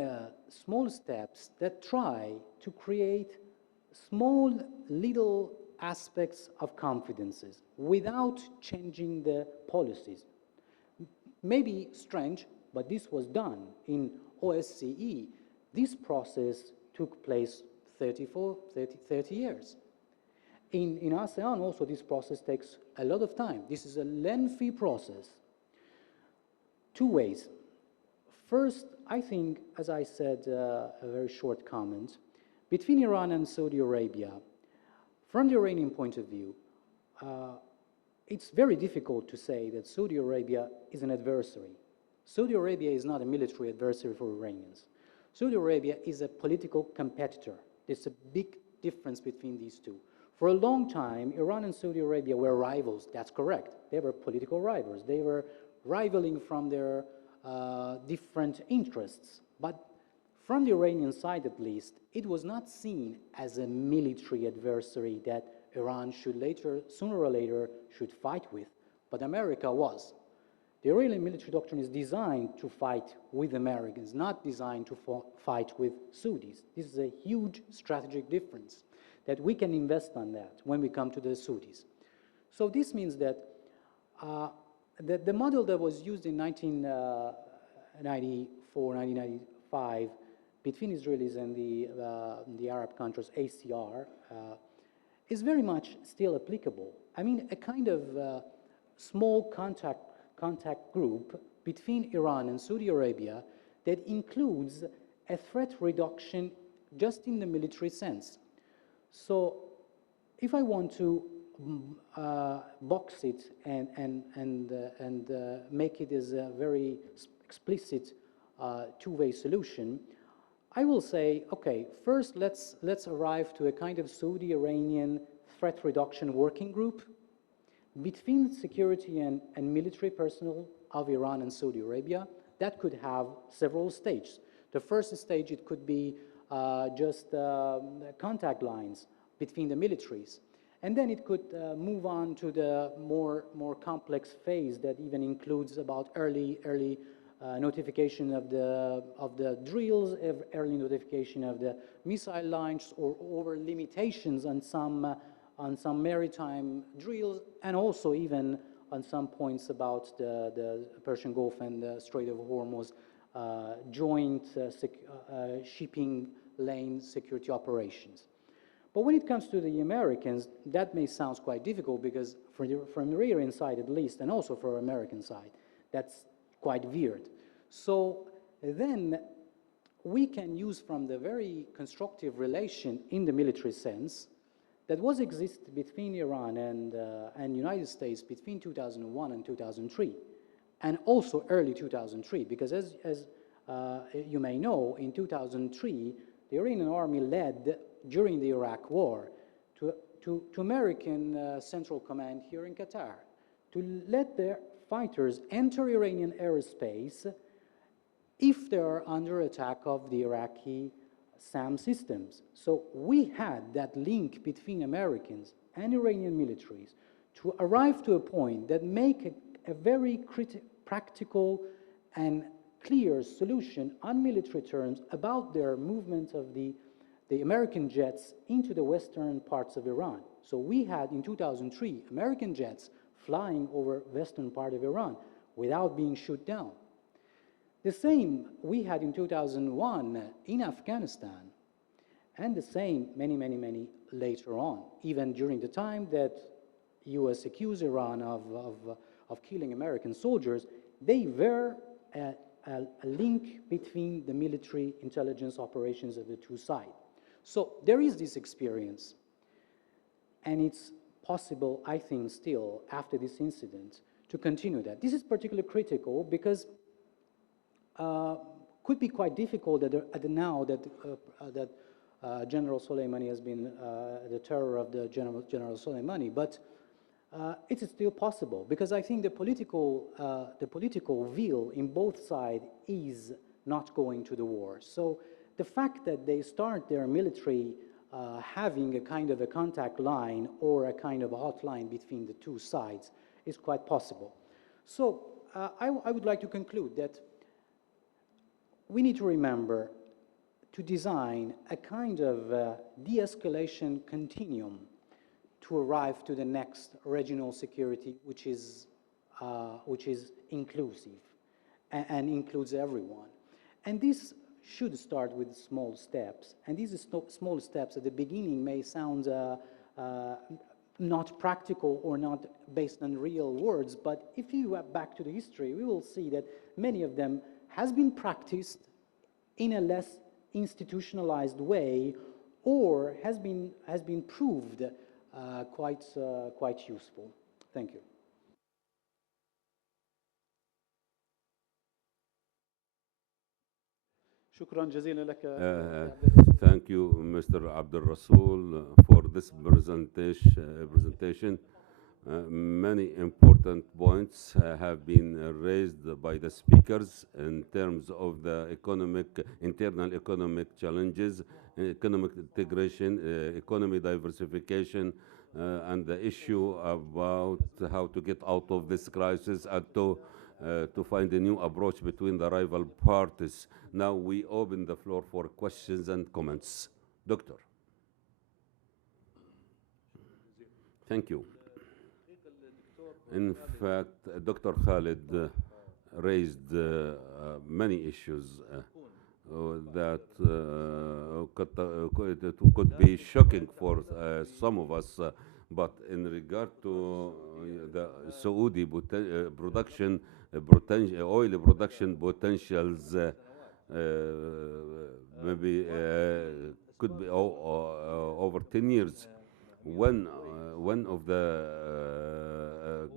small steps that try to create small little aspects of confidences without changing the policies. Maybe strange, but this was done in OSCE. This process took place 30 years. In ASEAN also this process takes a lot of time. This is a lengthy process. Two ways. First, I think, as I said, a very short comment, between Iran and Saudi Arabia, from the Iranian point of view, it's very difficult to say that Saudi Arabia is an adversary. Saudi Arabia is not a military adversary for Iranians. Saudi Arabia is a political competitor. There's a big difference between these two. For a long time, Iran and Saudi Arabia were rivals. That's correct. They were political rivals. They were rivaling from their different interests. But from the Iranian side, at least, it was not seen as a military adversary that Iran should later, sooner or later, should fight with. But America was. The Iranian military doctrine is designed to fight with Americans, not designed to fight with Saudis. This is a huge strategic difference that we can invest on that when we come to the Saudis. So this means that the model that was used in 1994, 1995 between Israelis and the Arab countries, ACR, is very much still applicable. I mean, a kind of small contact group between Iran and Saudi Arabia that includes a threat reduction just in the military sense. So if I want to box it and make it as a very explicit two-way solution, I will say, okay, first let's arrive to a kind of Saudi-Iranian threat reduction working group between security and military personnel of Iran and Saudi Arabia. That could have several stages. The first stage, it could be just contact lines between the militaries. And then it could move on to the more complex phase that even includes about early notification of the drills, early notification of the missile launch, or over limitations on some maritime drills, and also even on some points about the Persian Gulf and the Strait of Hormuz joint shipping lane security operations. But when it comes to the Americans, that may sound quite difficult because from the Iranian side at least, and also for American side, that's quite weird. So then we can use from the very constructive relation in the military sense that was existed between Iran and United States between 2001 and 2003, and also early 2003, because as you may know, in 2003, the Iranian army led, during the Iraq War, to American Central Command here in Qatar, to let their fighters enter Iranian airspace if they are under attack of the Iraqi SAM systems. So we had that link between Americans and Iranian militaries to arrive to a point that make a very practical and clear solution on military terms about their movement of the American jets into the western parts of Iran. So we had in 2003 American jets flying over western part of Iran without being shot down. The same we had in 2001 in Afghanistan, and the same many later on, even during the time that US accused Iran of killing American soldiers. They were a link between the military intelligence operations of the two sides. So there is this experience, and it's possible, I think, still after this incident to continue that. This is particularly critical because could be quite difficult now that General Soleimani has been the terror of the General Soleimani, but it is still possible because I think the political will in both sides is not going to the war. So the fact that they start their military having a kind of a contact line or a kind of a hotline between the two sides is quite possible. So I would like to conclude that we need to remember to design a kind of de-escalation continuum to arrive to the next regional security, which is inclusive and includes everyone. And this should start with small steps. And these small steps at the beginning may sound not practical or not based on real words, but if you go back to the history, we will see that many of them has been practiced in a less institutionalized way or has been proved quite useful. Thank you. شكرا جزيلا لك. Thank you, Mr. Abdul Rasul, for this presentation. Many important points have been raised by the speakers in terms of the internal economic challenges, economic integration, economy diversification, and the issue about how to get out of this crisis and to find a new approach between the rival parties. Now we open the floor for questions and comments. Doctor. Thank you. In fact, Dr. Khalid raised many issues that could be shocking for some of us, but in regard to the Saudi oil production potentials, maybe could be over 10 years. One of the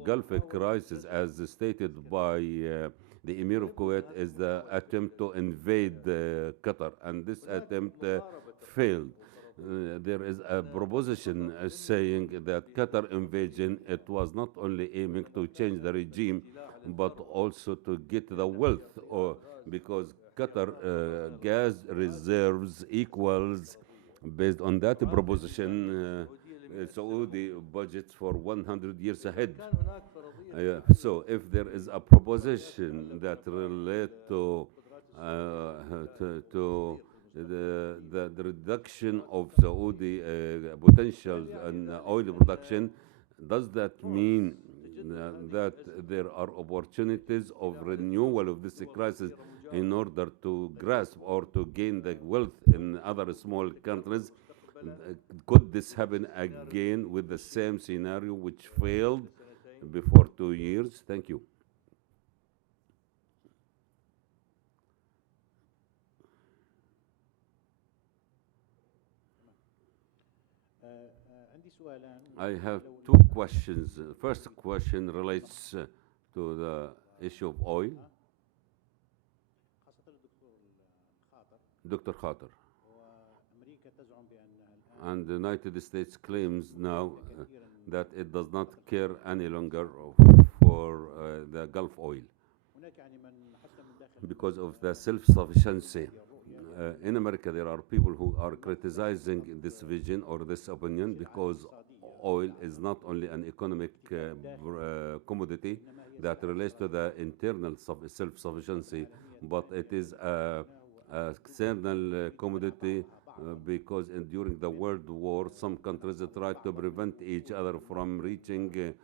Gulf crisis, as stated by the Emir of Kuwait, is the attempt to invade Qatar, and this attempt failed. There is a proposition saying that Qatar invasion, it was not only aiming to change the regime, but also to get the wealth, because Qatar gas reserves equals, based on that proposition, Saudi budgets for 100 years ahead. So if there is a proposition that relate to the reduction of Saudi potential and oil production, does that mean that there are opportunities of renewal of this crisis in order to grasp or to gain the wealth in other small countries. Could this happen again with the same scenario which failed before 2 years? Thank you. عندي سؤالان. I have two questions. First question relates to the issue of oil. خاصة الدكتور الخاطر Dr. Khater. وأمريكا تزعم بأنها الآن And the United States claims now that it does not care any longer for the Gulf oil هناك يعني من حتى من داخل because of the self-sufficiency. In America, there are people who are criticizing this vision or this opinion because oil is not only an economic commodity that relates to the internal self-sufficiency, but it is a external commodity because during the World War, some countries tried to prevent each other from reaching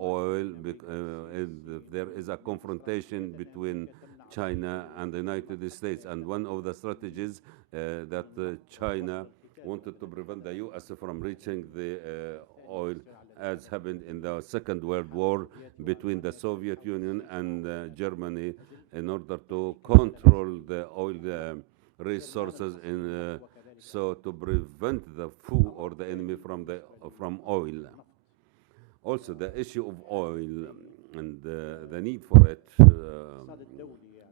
oil. And there is a confrontation between China and the United States, and one of the strategies that China wanted to prevent the U.S. from reaching the oil, as happened in the Second World War between the Soviet Union and Germany, in order to control the oil resources, in, so to prevent the foe or the enemy from oil. Also, the issue of oil and the need for it.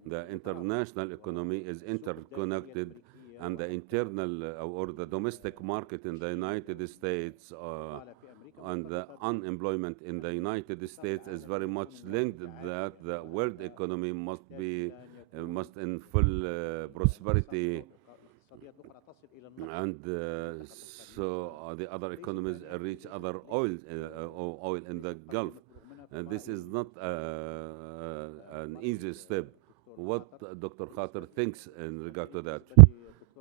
The international economy is interconnected, and the internal or the domestic market in the United States and the unemployment in the United States is very much linked that the world economy must in full prosperity, and so the other economies reach other oil in the Gulf. And this is not an easy step. What Dr. Khater thinks in regard to that.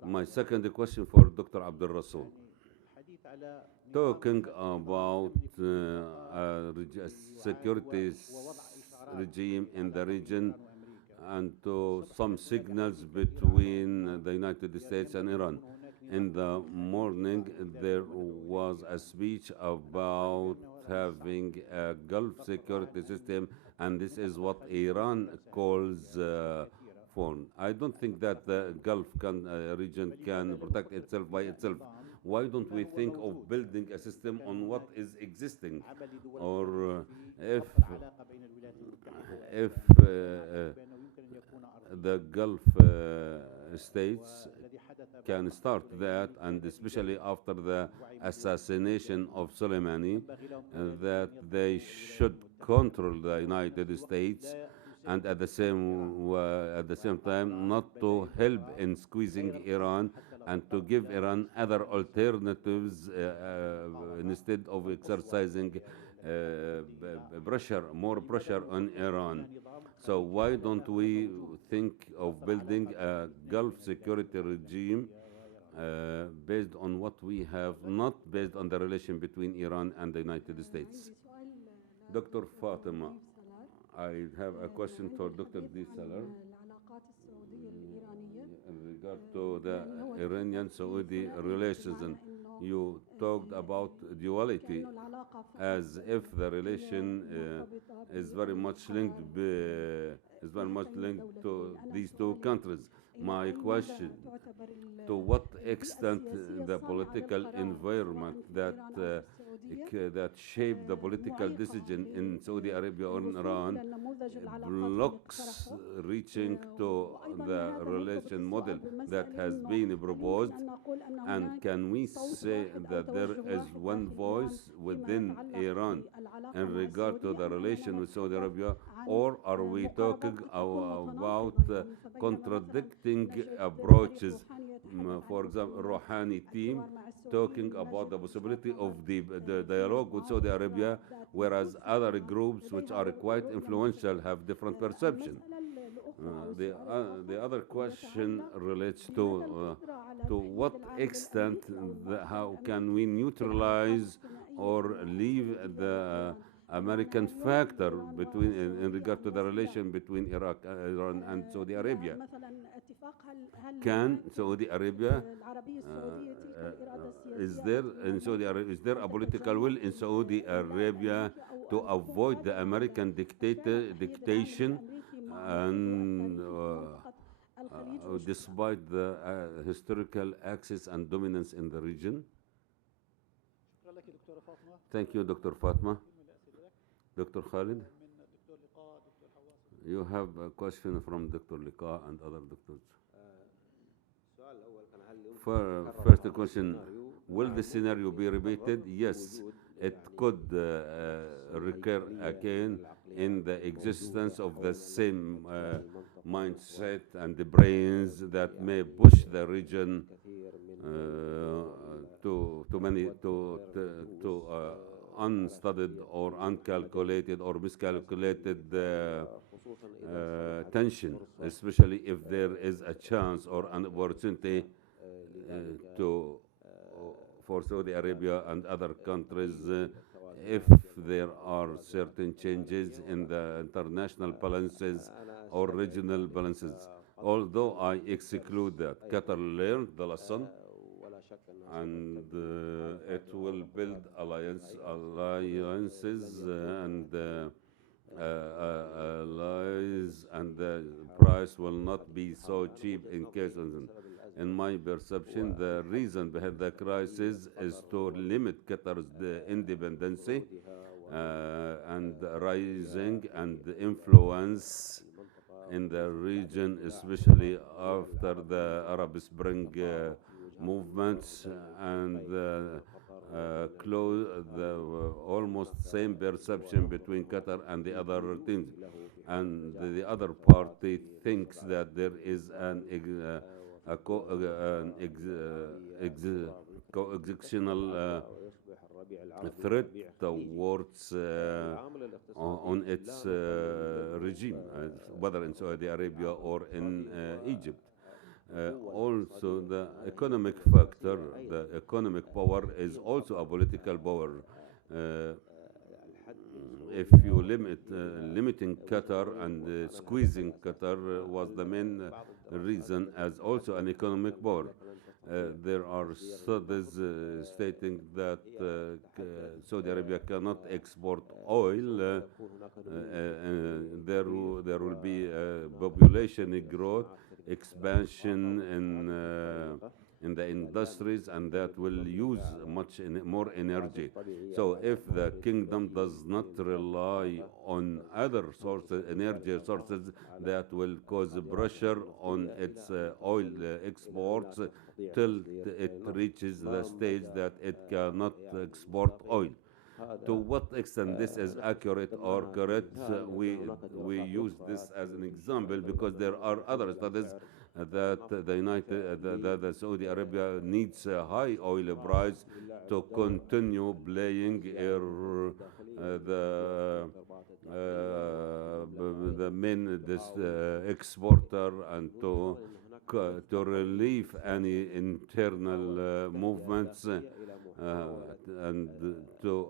My second question for Dr. Abdul Rasul. Talking about a security regime in the region and to some signals between the United States and Iran. In the morning, there was a speech about having a Gulf security system, and this is what Iran calls phone. I don't think that the Gulf region can protect itself by itself. Why don't we think of building a system on what is existing? Or if the Gulf states can start that, and especially after the assassination of Soleimani, that they should control the United States, and at the same time not to help in squeezing Iran, and to give Iran other alternatives instead of exercising more pressure on Iran. So why don't we think of building a Gulf security regime based on what we have, not based on the relation between Iran and the United States? Dr. Fatima, I have a question for Dr. D. Salar in regard to the Iranian-Saudi relations. And you talked about duality as if the relation is very much linked to these two countries. My question: to what extent the political environment that shaped the political decision in Saudi Arabia or in Iran blocks reaching to the relation model that has been proposed? And can we say that there is one voice within Iran in regard to the relation with Saudi Arabia, or are we talking about contradicting approaches? For example, Rouhani team talking about the possibility of the dialogue with Saudi Arabia, whereas other groups which are quite influential have different perception. The other question relates to what extent how can we neutralize or leave American factor between in regard to the relation between Iraq, Iran, and Saudi Arabia. Can Saudi Arabia is there in Saudi Arabia, is there a political will in Saudi Arabia to avoid the American dictation and despite the historical axis and dominance in the region? شكرا لك دكتورة فاطمة. Thank you, Dr. Fatma. كلمة Dr. الأسئلة Khalid, من الدكتور لقاء دكتور حواس. you have a question from Dr. Liqa and other doctors. السؤال الأول كان هل يمكن First تكرر question, السيناريو will مع the scenario be repeated? Yes, وجود it could recur again in the existence of the same mindset and the brains that may push the region كثير من to unstudied or uncalculated or miscalculated خصوصا إذا tension, especially if there is a chance or an opportunity to for Saudi Arabia and other countries if there are certain changes in the international balances or regional balances. Although I exclude that, Qatar learned the lesson ولا شك أن and it will build alliances and allies, and the price will not be so cheap in case of them. In my perception, the reason behind the crisis is to limit Qatar's independence and rising and influence in the region, especially after the Arab Spring movements and the almost same perception between Qatar and the other teams. And the other party thinks that there is an coexistional threat towards on its regime, whether in Saudi Arabia or in Egypt. Also, the economic factor, the economic power is also a political power. If you limiting Qatar and squeezing Qatar was the main reason as also an economic power. There are studies stating that Saudi Arabia cannot export oil. There will be population growth, expansion in the industries, and that will use much more energy. So if the kingdom does not rely on other sources, energy sources, that will cause pressure on its oil exports till it reaches the stage that it cannot export oil. To what extent this is accurate or correct, we use this as an example because there are other studies that the Saudi Arabia needs a high oil price to continue playing the main exporter and to relieve any internal movements and to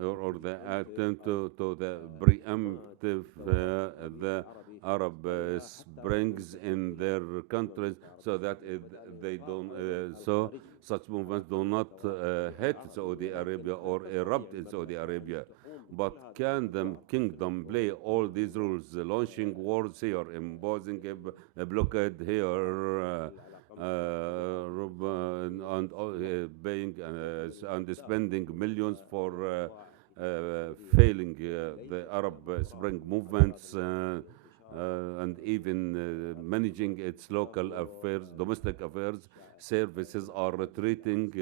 or the attempt to the preemptive the Arab Springs in their countries, so that they don't so such movements do not hit Saudi Arabia or erupt in Saudi Arabia. But can the kingdom play all these rules, launching wars here, imposing a blockade here, and paying and spending millions for failing the Arab Spring movements and even managing its local affairs, domestic affairs, services are retreating,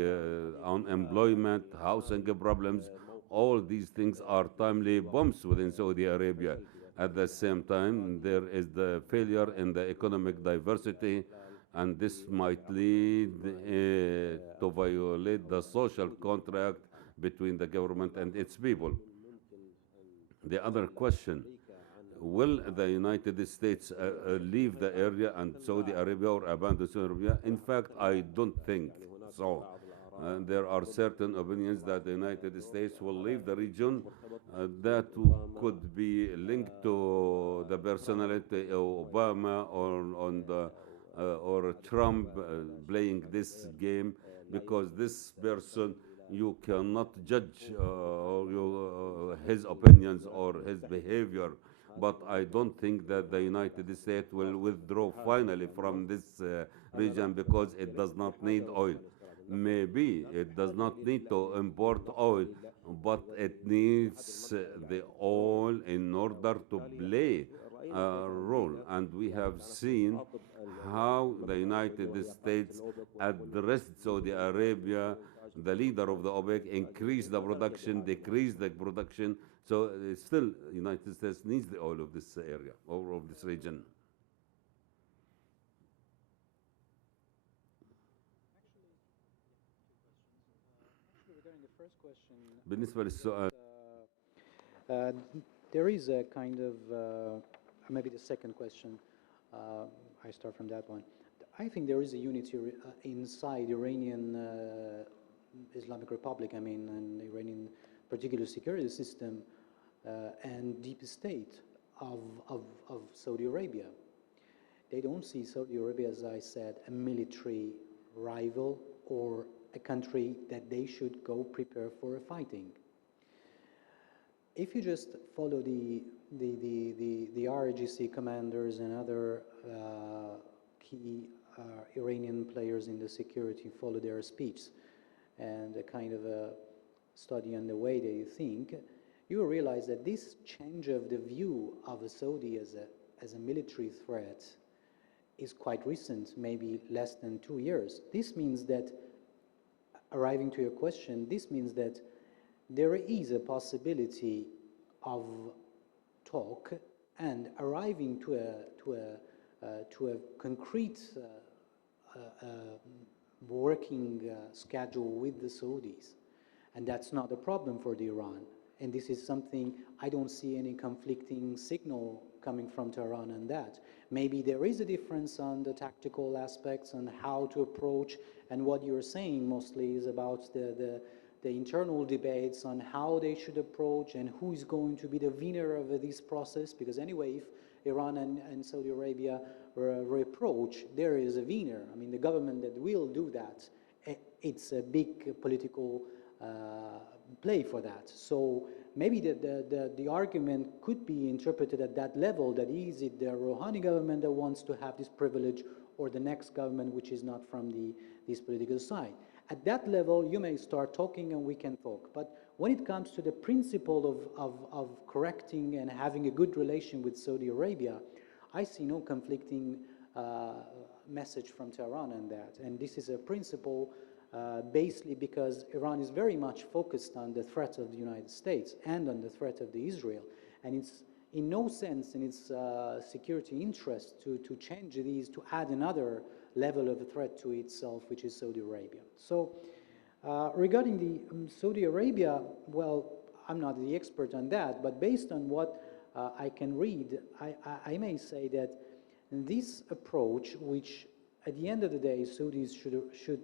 unemployment, housing problems. All these things are timely bombs within Saudi Arabia. At the same time, there is the failure in the economic diversity, and this might lead to violate the social contract between the government and its people. The other question, will the United States leave the area and Saudi Arabia or abandon Saudi Arabia? In fact, I don't think so. There are certain opinions that the United States will leave the region that could be linked to the personality of Obama or Trump playing this game, because this person, you cannot judge his opinions or his behavior. But I don't think that the United States will withdraw finally from this region, because it does not need oil. Maybe it does not need to import oil, but it needs the oil in order to play a role. And we have seen how the United States addressed Saudi Arabia, the leader of the OPEC, increased the production, decreased the production. So still, United States needs the oil of this area or of this region. Actually, regarding the first question, بالنسبة للسؤال uh, there is a kind of, maybe the second question, I start from that one. I think there is a unity inside Iranian Islamic Republic, I mean, and Iranian particular security system and deep state of Saudi Arabia. They don't see Saudi Arabia, as I said, a military rival or a country that they should go prepare for a fighting. If you just follow the RGC commanders and other key Iranian players in the security, follow their speech and a kind of a study on the way they think, you will realize that this change of the view of a Saudi as a military threat is quite recent, maybe less than 2 years. This means that, arriving to your question, this means that there is a possibility of talk and arriving to a concrete working schedule with the Saudis. And that's not a problem for the Iran. And this is something, I don't see any conflicting signal coming from Tehran on that. Maybe there is a difference on the tactical aspects on how to approach, and what you're saying mostly is about the internal debates on how they should approach and who is going to be the winner of this process, because anyway, if Iran and Saudi Arabia reapproach, there is a winner. I mean, the government that will do that, it's a big political play for that. So maybe the argument could be interpreted at that level, that is it the Rouhani government that wants to have this privilege, or the next government which is not from this political side. At that level, you may start talking and we can talk. But when it comes to the principle of correcting and having a good relation with Saudi Arabia, I see no conflicting message from Tehran on that. And this is a principle basically because Iran is very much focused on the threat of the United States and on the threat of the Israel. And it's in no sense in its security interest to change these, to add another level of a threat to itself, which is Saudi Arabia. So regarding the Saudi Arabia, well, I'm not the expert on that, but based on what I can read, I may say that this approach, which at the end of the day, Saudis should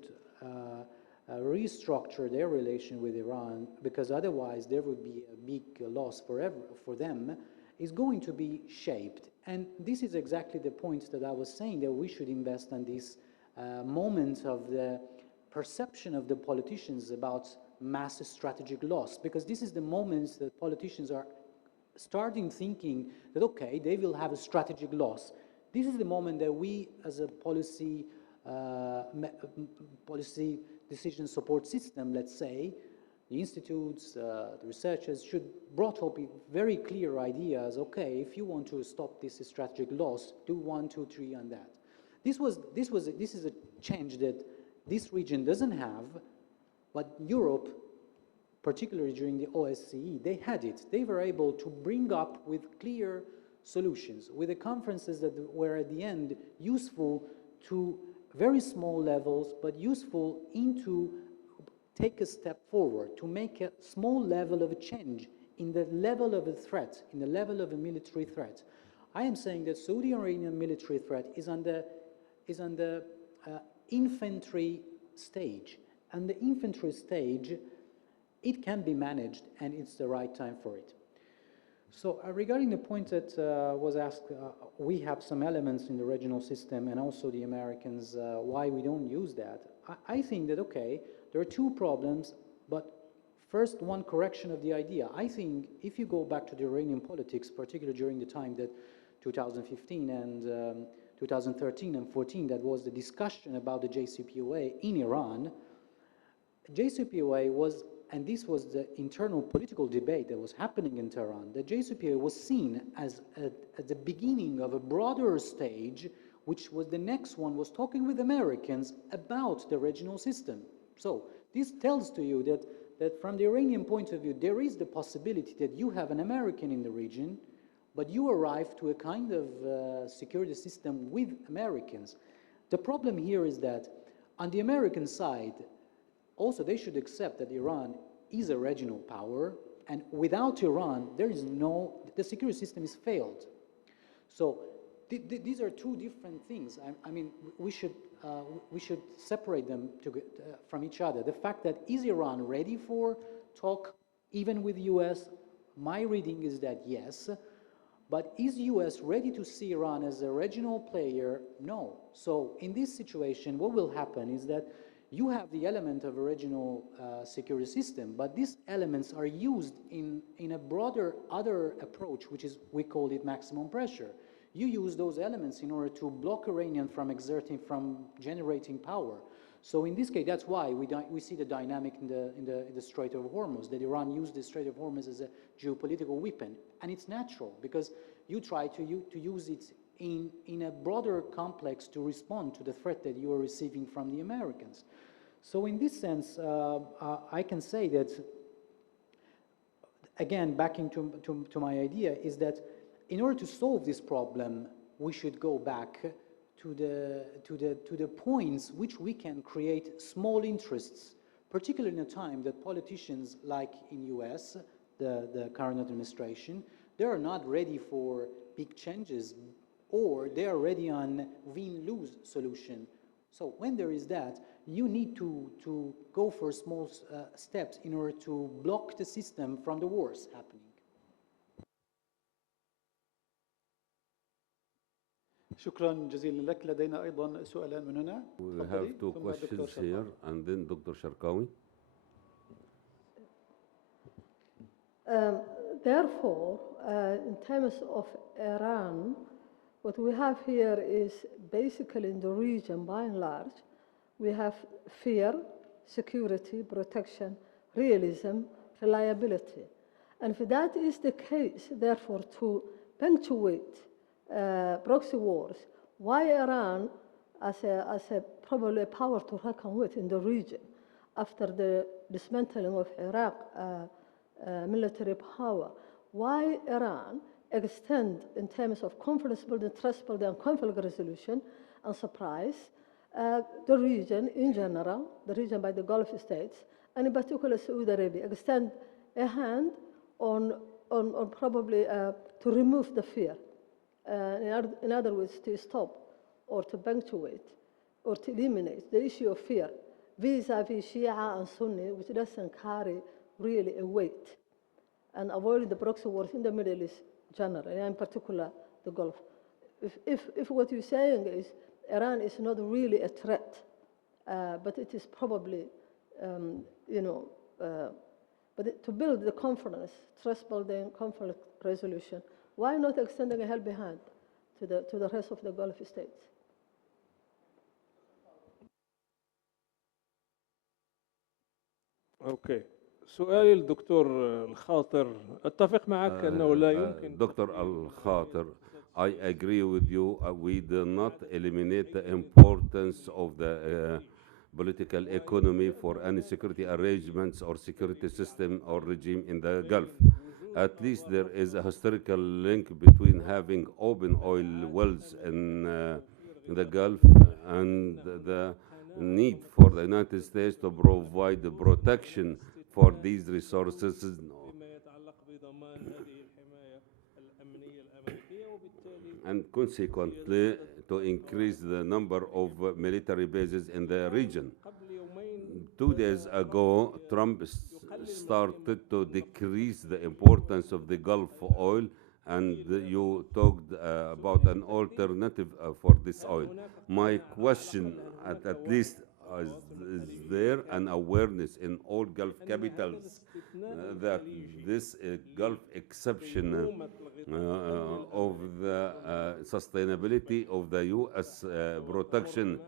restructure their relation with Iran, because otherwise there would be a big loss for them, is going to be shaped. And this is exactly the point that I was saying, that we should invest on this moment of the perception of the politicians about mass strategic loss, because this is the moment that politicians are starting thinking that, okay, they will have a strategic loss. This is the moment that we, as a policy decision support system, let's say, the institutes, the researchers should brought up very clear ideas. Okay, if you want to stop this strategic loss, do 1, 2, 3 on that. This is a change that this region doesn't have, but Europe, particularly during the OSCE, they had it. They were able to bring up with clear solutions, with the conferences that were at the end useful to very small levels, but useful into take a step forward, to make a small level of a change in the level of a threat, in the level of a military threat. I am saying that Saudi Arabian military threat is on the infantry stage. And the infantry stage, it can be managed, and it's the right time for it. So regarding the point that was asked, we have some elements in the regional system, and also the Americans, why we don't use that. I think that, okay, there are two problems, but first, one correction of the idea. I think if you go back to the Iranian politics, particularly during the time that 2015 and 2013 and 14, that was the discussion about the JCPOA in Iran, JCPOA was, and this was the internal political debate that was happening in Tehran, the JCPOA was seen as the beginning of a broader stage, which was the next one was talking with Americans about the regional system. So this tells to you that from the Iranian point of view, there is the possibility that you have an American in the region, but you arrive to a kind of security system with Americans. The problem here is that on the American side, also they should accept that Iran is a regional power, and without Iran, there is no, the security system is failed. So these are two different things. I mean, we should separate them from each other. The fact that is Iran ready for talk even with US? My reading is that yes. But is US ready to see Iran as a regional player? No. So in this situation, what will happen is that you have the element of a regional security system, but these elements are used in a broader other approach, which is, we call it maximum pressure. You use those elements in order to block Iranian from generating power. So in this case, that's why we see the dynamic in the Strait of Hormuz, that Iran used the Strait of Hormuz as a geopolitical weapon. And it's natural, because you try to use it in a broader complex to respond to the threat that you are receiving from the Americans. So in this sense, I can say that, again, backing to my idea, is that in order to solve this problem, we should go back to the points which we can create small interests, particularly in a time that politicians, like in US, the current administration, they are not ready for big changes, or they are ready on win-lose solution. So when there is that, you need to go for small steps in order to block the system from the wars happening. شكرا جزيلا لك. لدينا أيضا سؤالان من هنا. We تفضلي. have two ثم الدكتور questions شرقاوي. here, and then Dr. Sharkawi. Therefore, in terms of Iran, what we have here is basically in the region, by and large, we have fear, security, protection, realism, reliability. And if that is the case, therefore, to punctuate proxy wars, why Iran, as a probably a power to reckon with in the region, after the dismantling of Iraq military power, why Iran extend in terms of confidence building, trust building, and conflict resolution and surprise the region in general, the region by the Gulf states, and in particular Saudi Arabia, extend a hand on probably to remove the fear. In other words, to stop or to punctuate or to eliminate the issue of fear vis-a-vis Shia and Sunni, which doesn't carry really a weight, and avoid the proxy wars in the Middle East generally, and in particular the Gulf. If what you're saying is Iran is not really a threat, but it is probably, but to build the confidence, trust building, conflict resolution, why not extending a helping hand to the rest of the Gulf states? اوكي سؤالي الدكتور الخاطر اتفق معك انه لا يمكن Dr. Al-Khater, I agree with you. We do not eliminate the importance of the political economy for any security arrangements or security system or regime in the Gulf. At least there is a historical link between having open oil wells in the Gulf and the need for the United States to provide the protection for these resources. And consequently, to increase the number of military bases in the region. 2 days ago, Trump started to decrease the importance of the Gulf oil, and you talked about an alternative for this oil. My question, at least, is there an awareness in all Gulf capitals that this Gulf exception of the sustainability of the U.S. Protection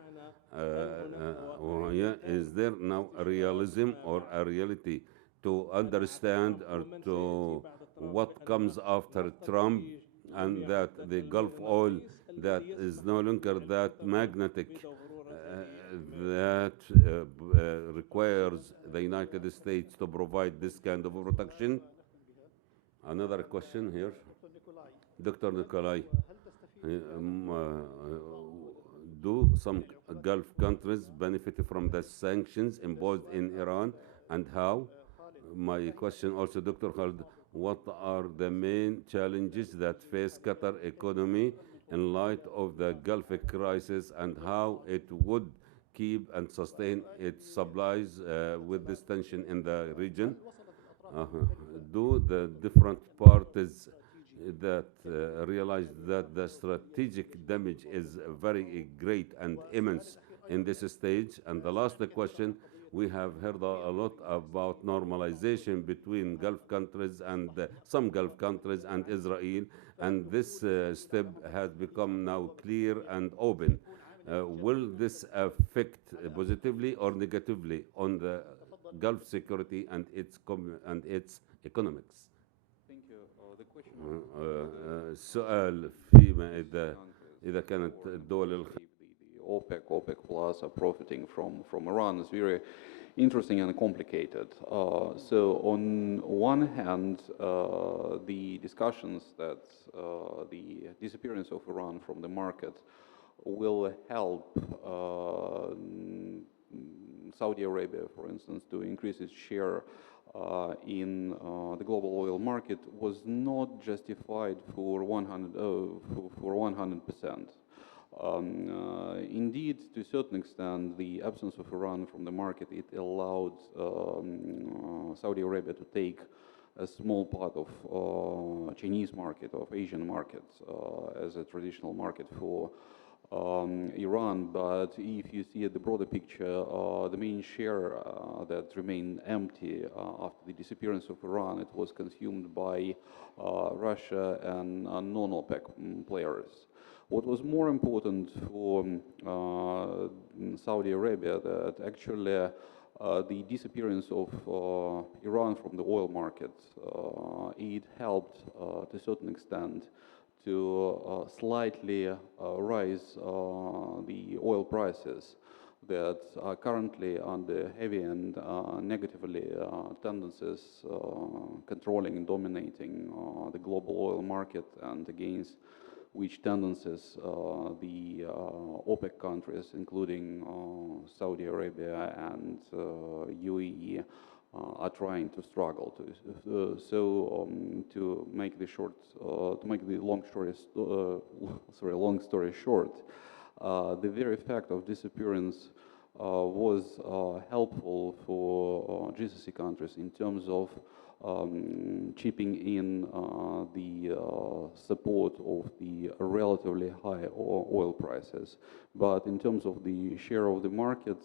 yeah, is there now a realism or a reality to understand or to what comes after Trump, and that the Gulf oil that is no longer that magnetic, that requires the United States to provide this kind of protection? Another question here. Dr. Nikolai, do some Gulf countries benefit from the sanctions imposed in Iran, and how? My question also, Dr. Khalid, what are the main challenges that face Qatar economy in light of the Gulf crisis, and how it would keep and sustain its supplies with this tension in the region? Do the different parties that realize that the strategic damage is very great and immense in this stage? And the last question, we have heard a lot about normalization between Gulf countries and some Gulf countries and Israel, and this step has become now clear and open. Will this affect positively or negatively on the Gulf security and its economics? Thank you. The question سؤال فيما إذا كانت الدول the OPEC Plus are profiting from Iran is very interesting and complicated. So on one hand, the discussions that the disappearance of Iran from the market will help Saudi Arabia, for instance, to increase its share in the global oil market was not justified for 100%. Indeed, to a certain extent, the absence of Iran from the market, it allowed Saudi Arabia to take a small part of Chinese market, of Asian markets, as a traditional market for Iran. But if you see at the broader picture, the main share that remained empty after the disappearance of Iran, it was consumed by Russia and non-OPEC players. What was more important for Saudi Arabia, that actually the disappearance of Iran from the oil market, it helped to a certain extent to slightly rise the oil prices that are currently under heavy and negatively tendencies controlling and dominating the global oil market, and against which tendencies the OPEC countries, including Saudi Arabia and UAE, are trying to struggle to. To make the long story short, the very fact of disappearance was helpful for GCC countries in terms of chipping in the support of the relatively high oil prices. But in terms of the share of the market,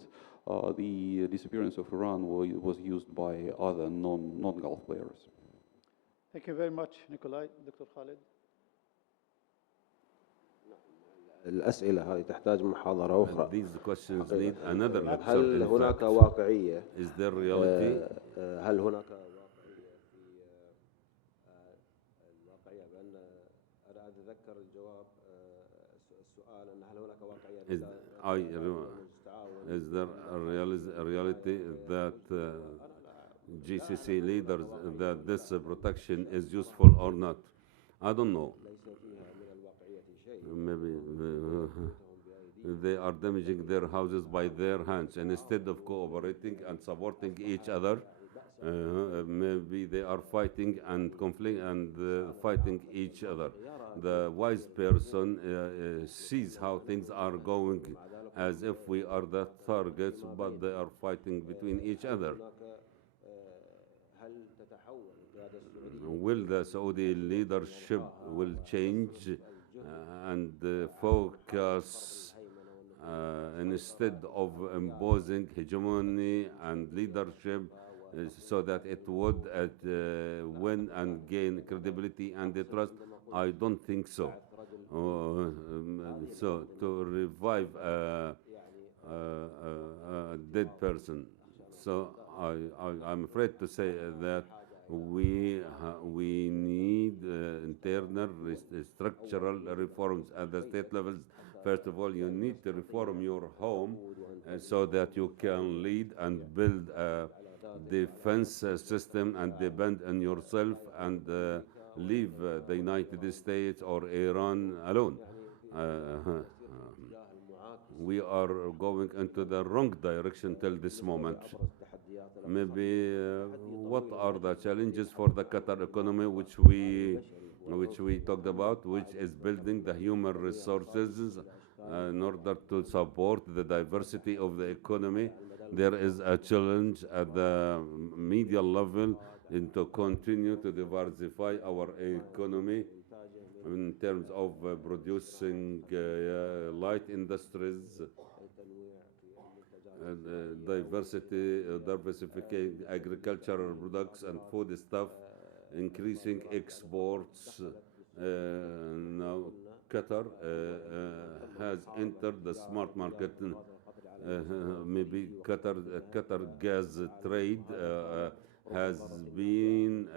the disappearance of Iran was used by other non-Gulf players. Thank you very much, Nikolai. Dr. Khalid. الأسئلة هذه تحتاج محاضرة أخرى. These questions need another lecture. هل هناك واقعية؟ Is there reality? هل هناك واقعية في الواقعية بأن أنا أتذكر الجواب السؤال أن هل هناك واقعية؟ Is there a reality that GCC leaders, that this protection is useful or not? I don't know. Maybe they are damaging their houses by their hands, and instead of cooperating and supporting each other, maybe they are fighting and conflict and fighting each other. The wise person sees how things are going as if we are the targets, but they are fighting between each other. هل تتحول القيادة السعودية Will the Saudi leadership will change and focus instead of imposing hegemony and leadership so that it would win and gain credibility and the trust? I don't think so. So to revive a dead person. So I'm afraid to say that we need internal structural reforms at the state levels. First of all, you need to reform your home so that you can lead and build a defense system and depend on yourself and leave the United States or Iran alone. We are going into the wrong direction till this moment. Maybe what are the challenges for the Qatar economy, which we talked about, which is building the human resources in order to support the diversity of the economy. There is a challenge at the media level to continue to diversify our economy in terms of producing light industries, diversifying agricultural products and food stuff, increasing exports. Now Qatar has entered the smart market. Maybe Qatar gas trade has been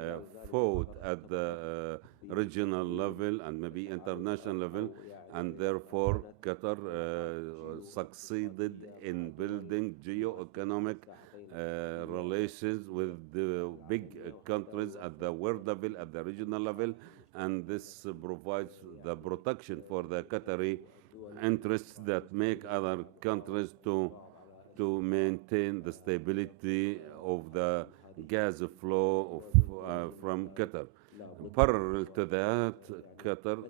fought at the regional level and maybe international level, and therefore Qatar succeeded in building geo-economic relations with the big countries at the world level, at the regional level, and this provides the protection for the Qatari interests that make other countries to maintain the stability of the gas flow from Qatar. Parallel to that, Qatar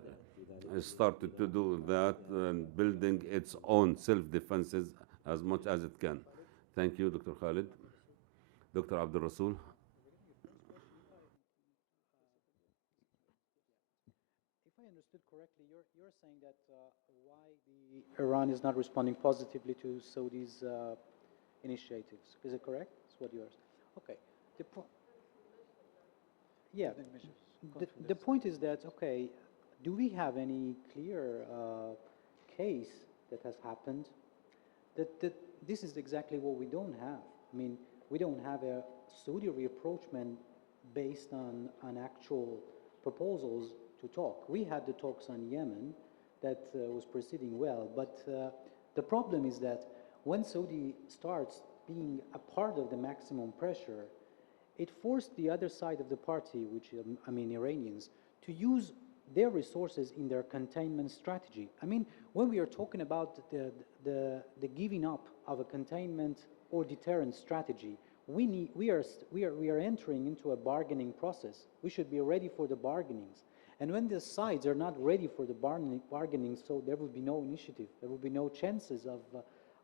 started to do that and building its own self-defenses as much as it can. Thank you, Dr. Khalid. Dr. Abdul Rasul. If I understood correctly, you're saying that why Iran is not responding positively to Saudi's initiatives. Is it correct? That's what you're saying. Okay. Yeah. The point is that, okay, do we have any clear case that has happened? That this is exactly what we don't have. I mean, we don't have a Saudi rapprochement based on actual proposals to talk. We had the talks on Yemen that was proceeding well, but the problem is that when Saudi starts being a part of the maximum pressure, it forced the other side of the party, which I mean Iranians, to use their resources in their containment strategy. I mean, when we are talking about the giving up of a containment or deterrent strategy, we are entering into a bargaining process. We should be ready for the bargainings. And when the sides are not ready for the bargaining, so there will be no initiative, there will be no chances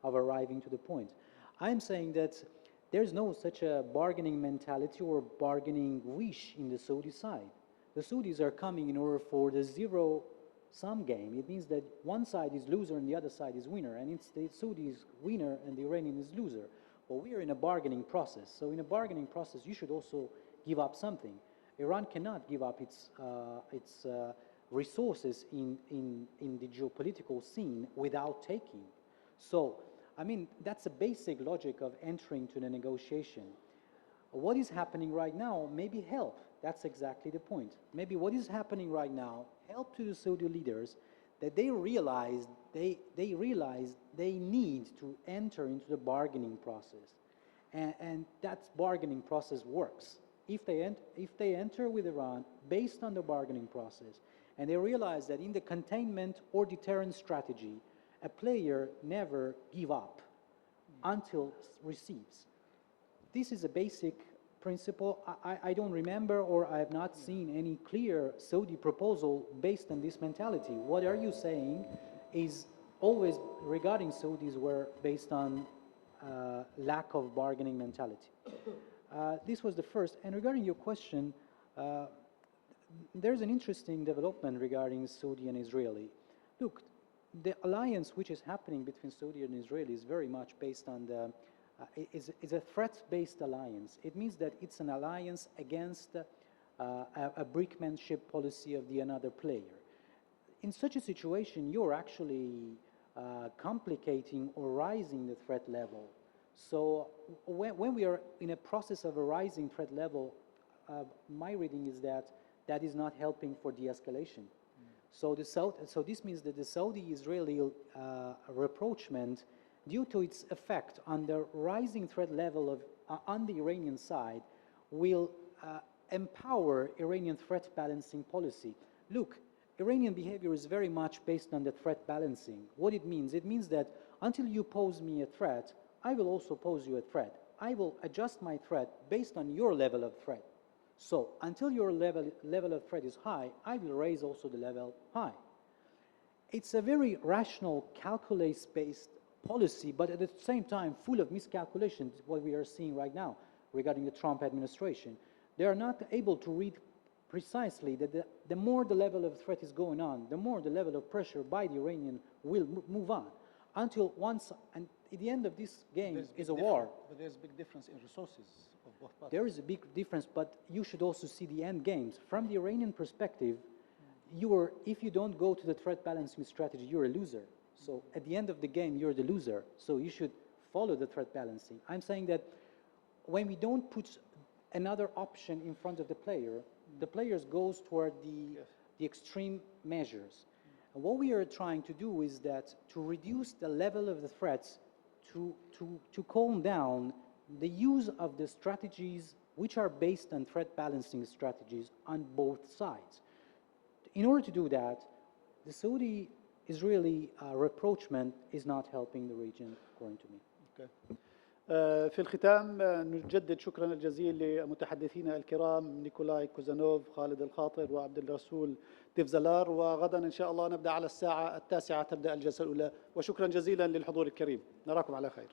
of arriving to the point. I'm saying that there's no such a bargaining mentality or bargaining wish in the Saudi side. The Saudis are coming in order for the zero-sum game. It means that one side is loser and the other side is winner, and it's the Saudis winner and the Iranian is loser. Well, we are in a bargaining process. So in a bargaining process, you should also give up something. Iran cannot give up its resources in the geopolitical scene without taking. So, I mean, that's a basic logic of entering to the negotiation. What is happening right now maybe help. That's exactly the point. Maybe what is happening right now help to the Saudi leaders that they realize they need to enter into the bargaining process, and that bargaining process works. If they enter with Iran based on the bargaining process, and they realize that in the containment or deterrent strategy, a player never give up until receives. This is a basic principle. I don't remember, or I have not seen any clear Saudi proposal based on this mentality. What are you saying is always regarding Saudis were based on lack of bargaining mentality. This was the first. And regarding your question, there's an interesting development regarding Saudi and Israeli. Look, the alliance which is happening between Saudi and Israel is very much based on the is a threat-based alliance. It means that it's an alliance against a brinkmanship policy of the another player. In such a situation, you're actually complicating or rising the threat level. So when we are in a process of a rising threat level, my reading is that that is not helping for de-escalation. So this means that the Saudi-Israeli rapprochement, due to its effect on the rising threat level of on the Iranian side, will empower Iranian threat balancing policy. Look, Iranian behavior is very much based on the threat balancing. What it means that until you pose me a threat, I will also pose you a threat. I will adjust my threat based on your level of threat. So until your level of threat is high, I will raise also the level high. It's a very rational, calculus-based policy, but at the same time full of miscalculations, what we are seeing right now regarding the Trump administration. They are not able to read precisely that the more the level of threat is going on, the more the level of pressure by the Iranian will move on. Until once, and at the end of this game is a war. But there's a big difference in resources of both parties. There is a big difference, but you should also see the end games. From the Iranian perspective, if you don't go to the threat balancing strategy, you're a loser. So at the end of the game, you're the loser. So you should follow the threat balancing. I'm saying that when we don't put another option in front of the players goes toward the extreme measures. And what we are trying to do is that to reduce the level of the threats, to calm down the use of the strategies which are based on threat balancing strategies on both sides. In order to do that, the Saudi-Israeli rapprochement is not helping the region, according to me. Okay. في الختام نجدد شكرا الجزيل لمتحدثينا الكرام نيكولاي كوزانوف، خالد الخاطر، وعبد الرسول ديفزلار. وغدا إن شاء الله نبدأ على الساعة 9 تبدأ الجلسة الأولى. وشكرا جزيلا للحضور الكريم، نراكم على خير.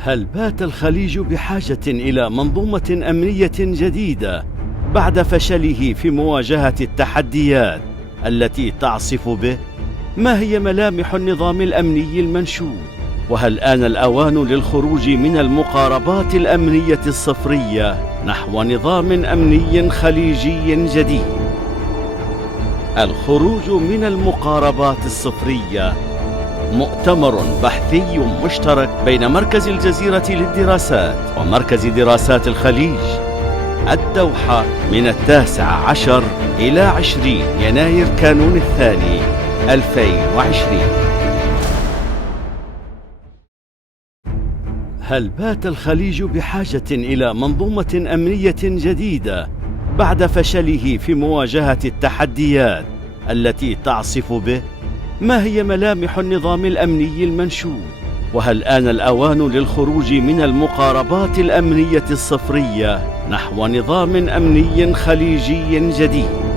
هل بات الخليج بحاجة إلى منظومة أمنية جديدة بعد فشله في مواجهة التحديات التي تعصف به؟ ما هي ملامح النظام الأمني المنشود؟ وهل آن الأوان للخروج من المقاربات الأمنية الصفرية نحو نظام أمني خليجي جديد؟ الخروج من المقاربات الصفرية مؤتمر بحثي مشترك بين مركز الجزيرة للدراسات ومركز دراسات الخليج، الدوحة، من 19 إلى 20 يناير كانون الثاني 2020. هل بات الخليج بحاجة إلى منظومة أمنية جديدة بعد فشله في مواجهة التحديات التي تعصف به؟ ما هي ملامح النظام الأمني المنشود؟ وهل آن الأوان للخروج من المقاربات الأمنية الصفرية نحو نظام أمني خليجي جديد؟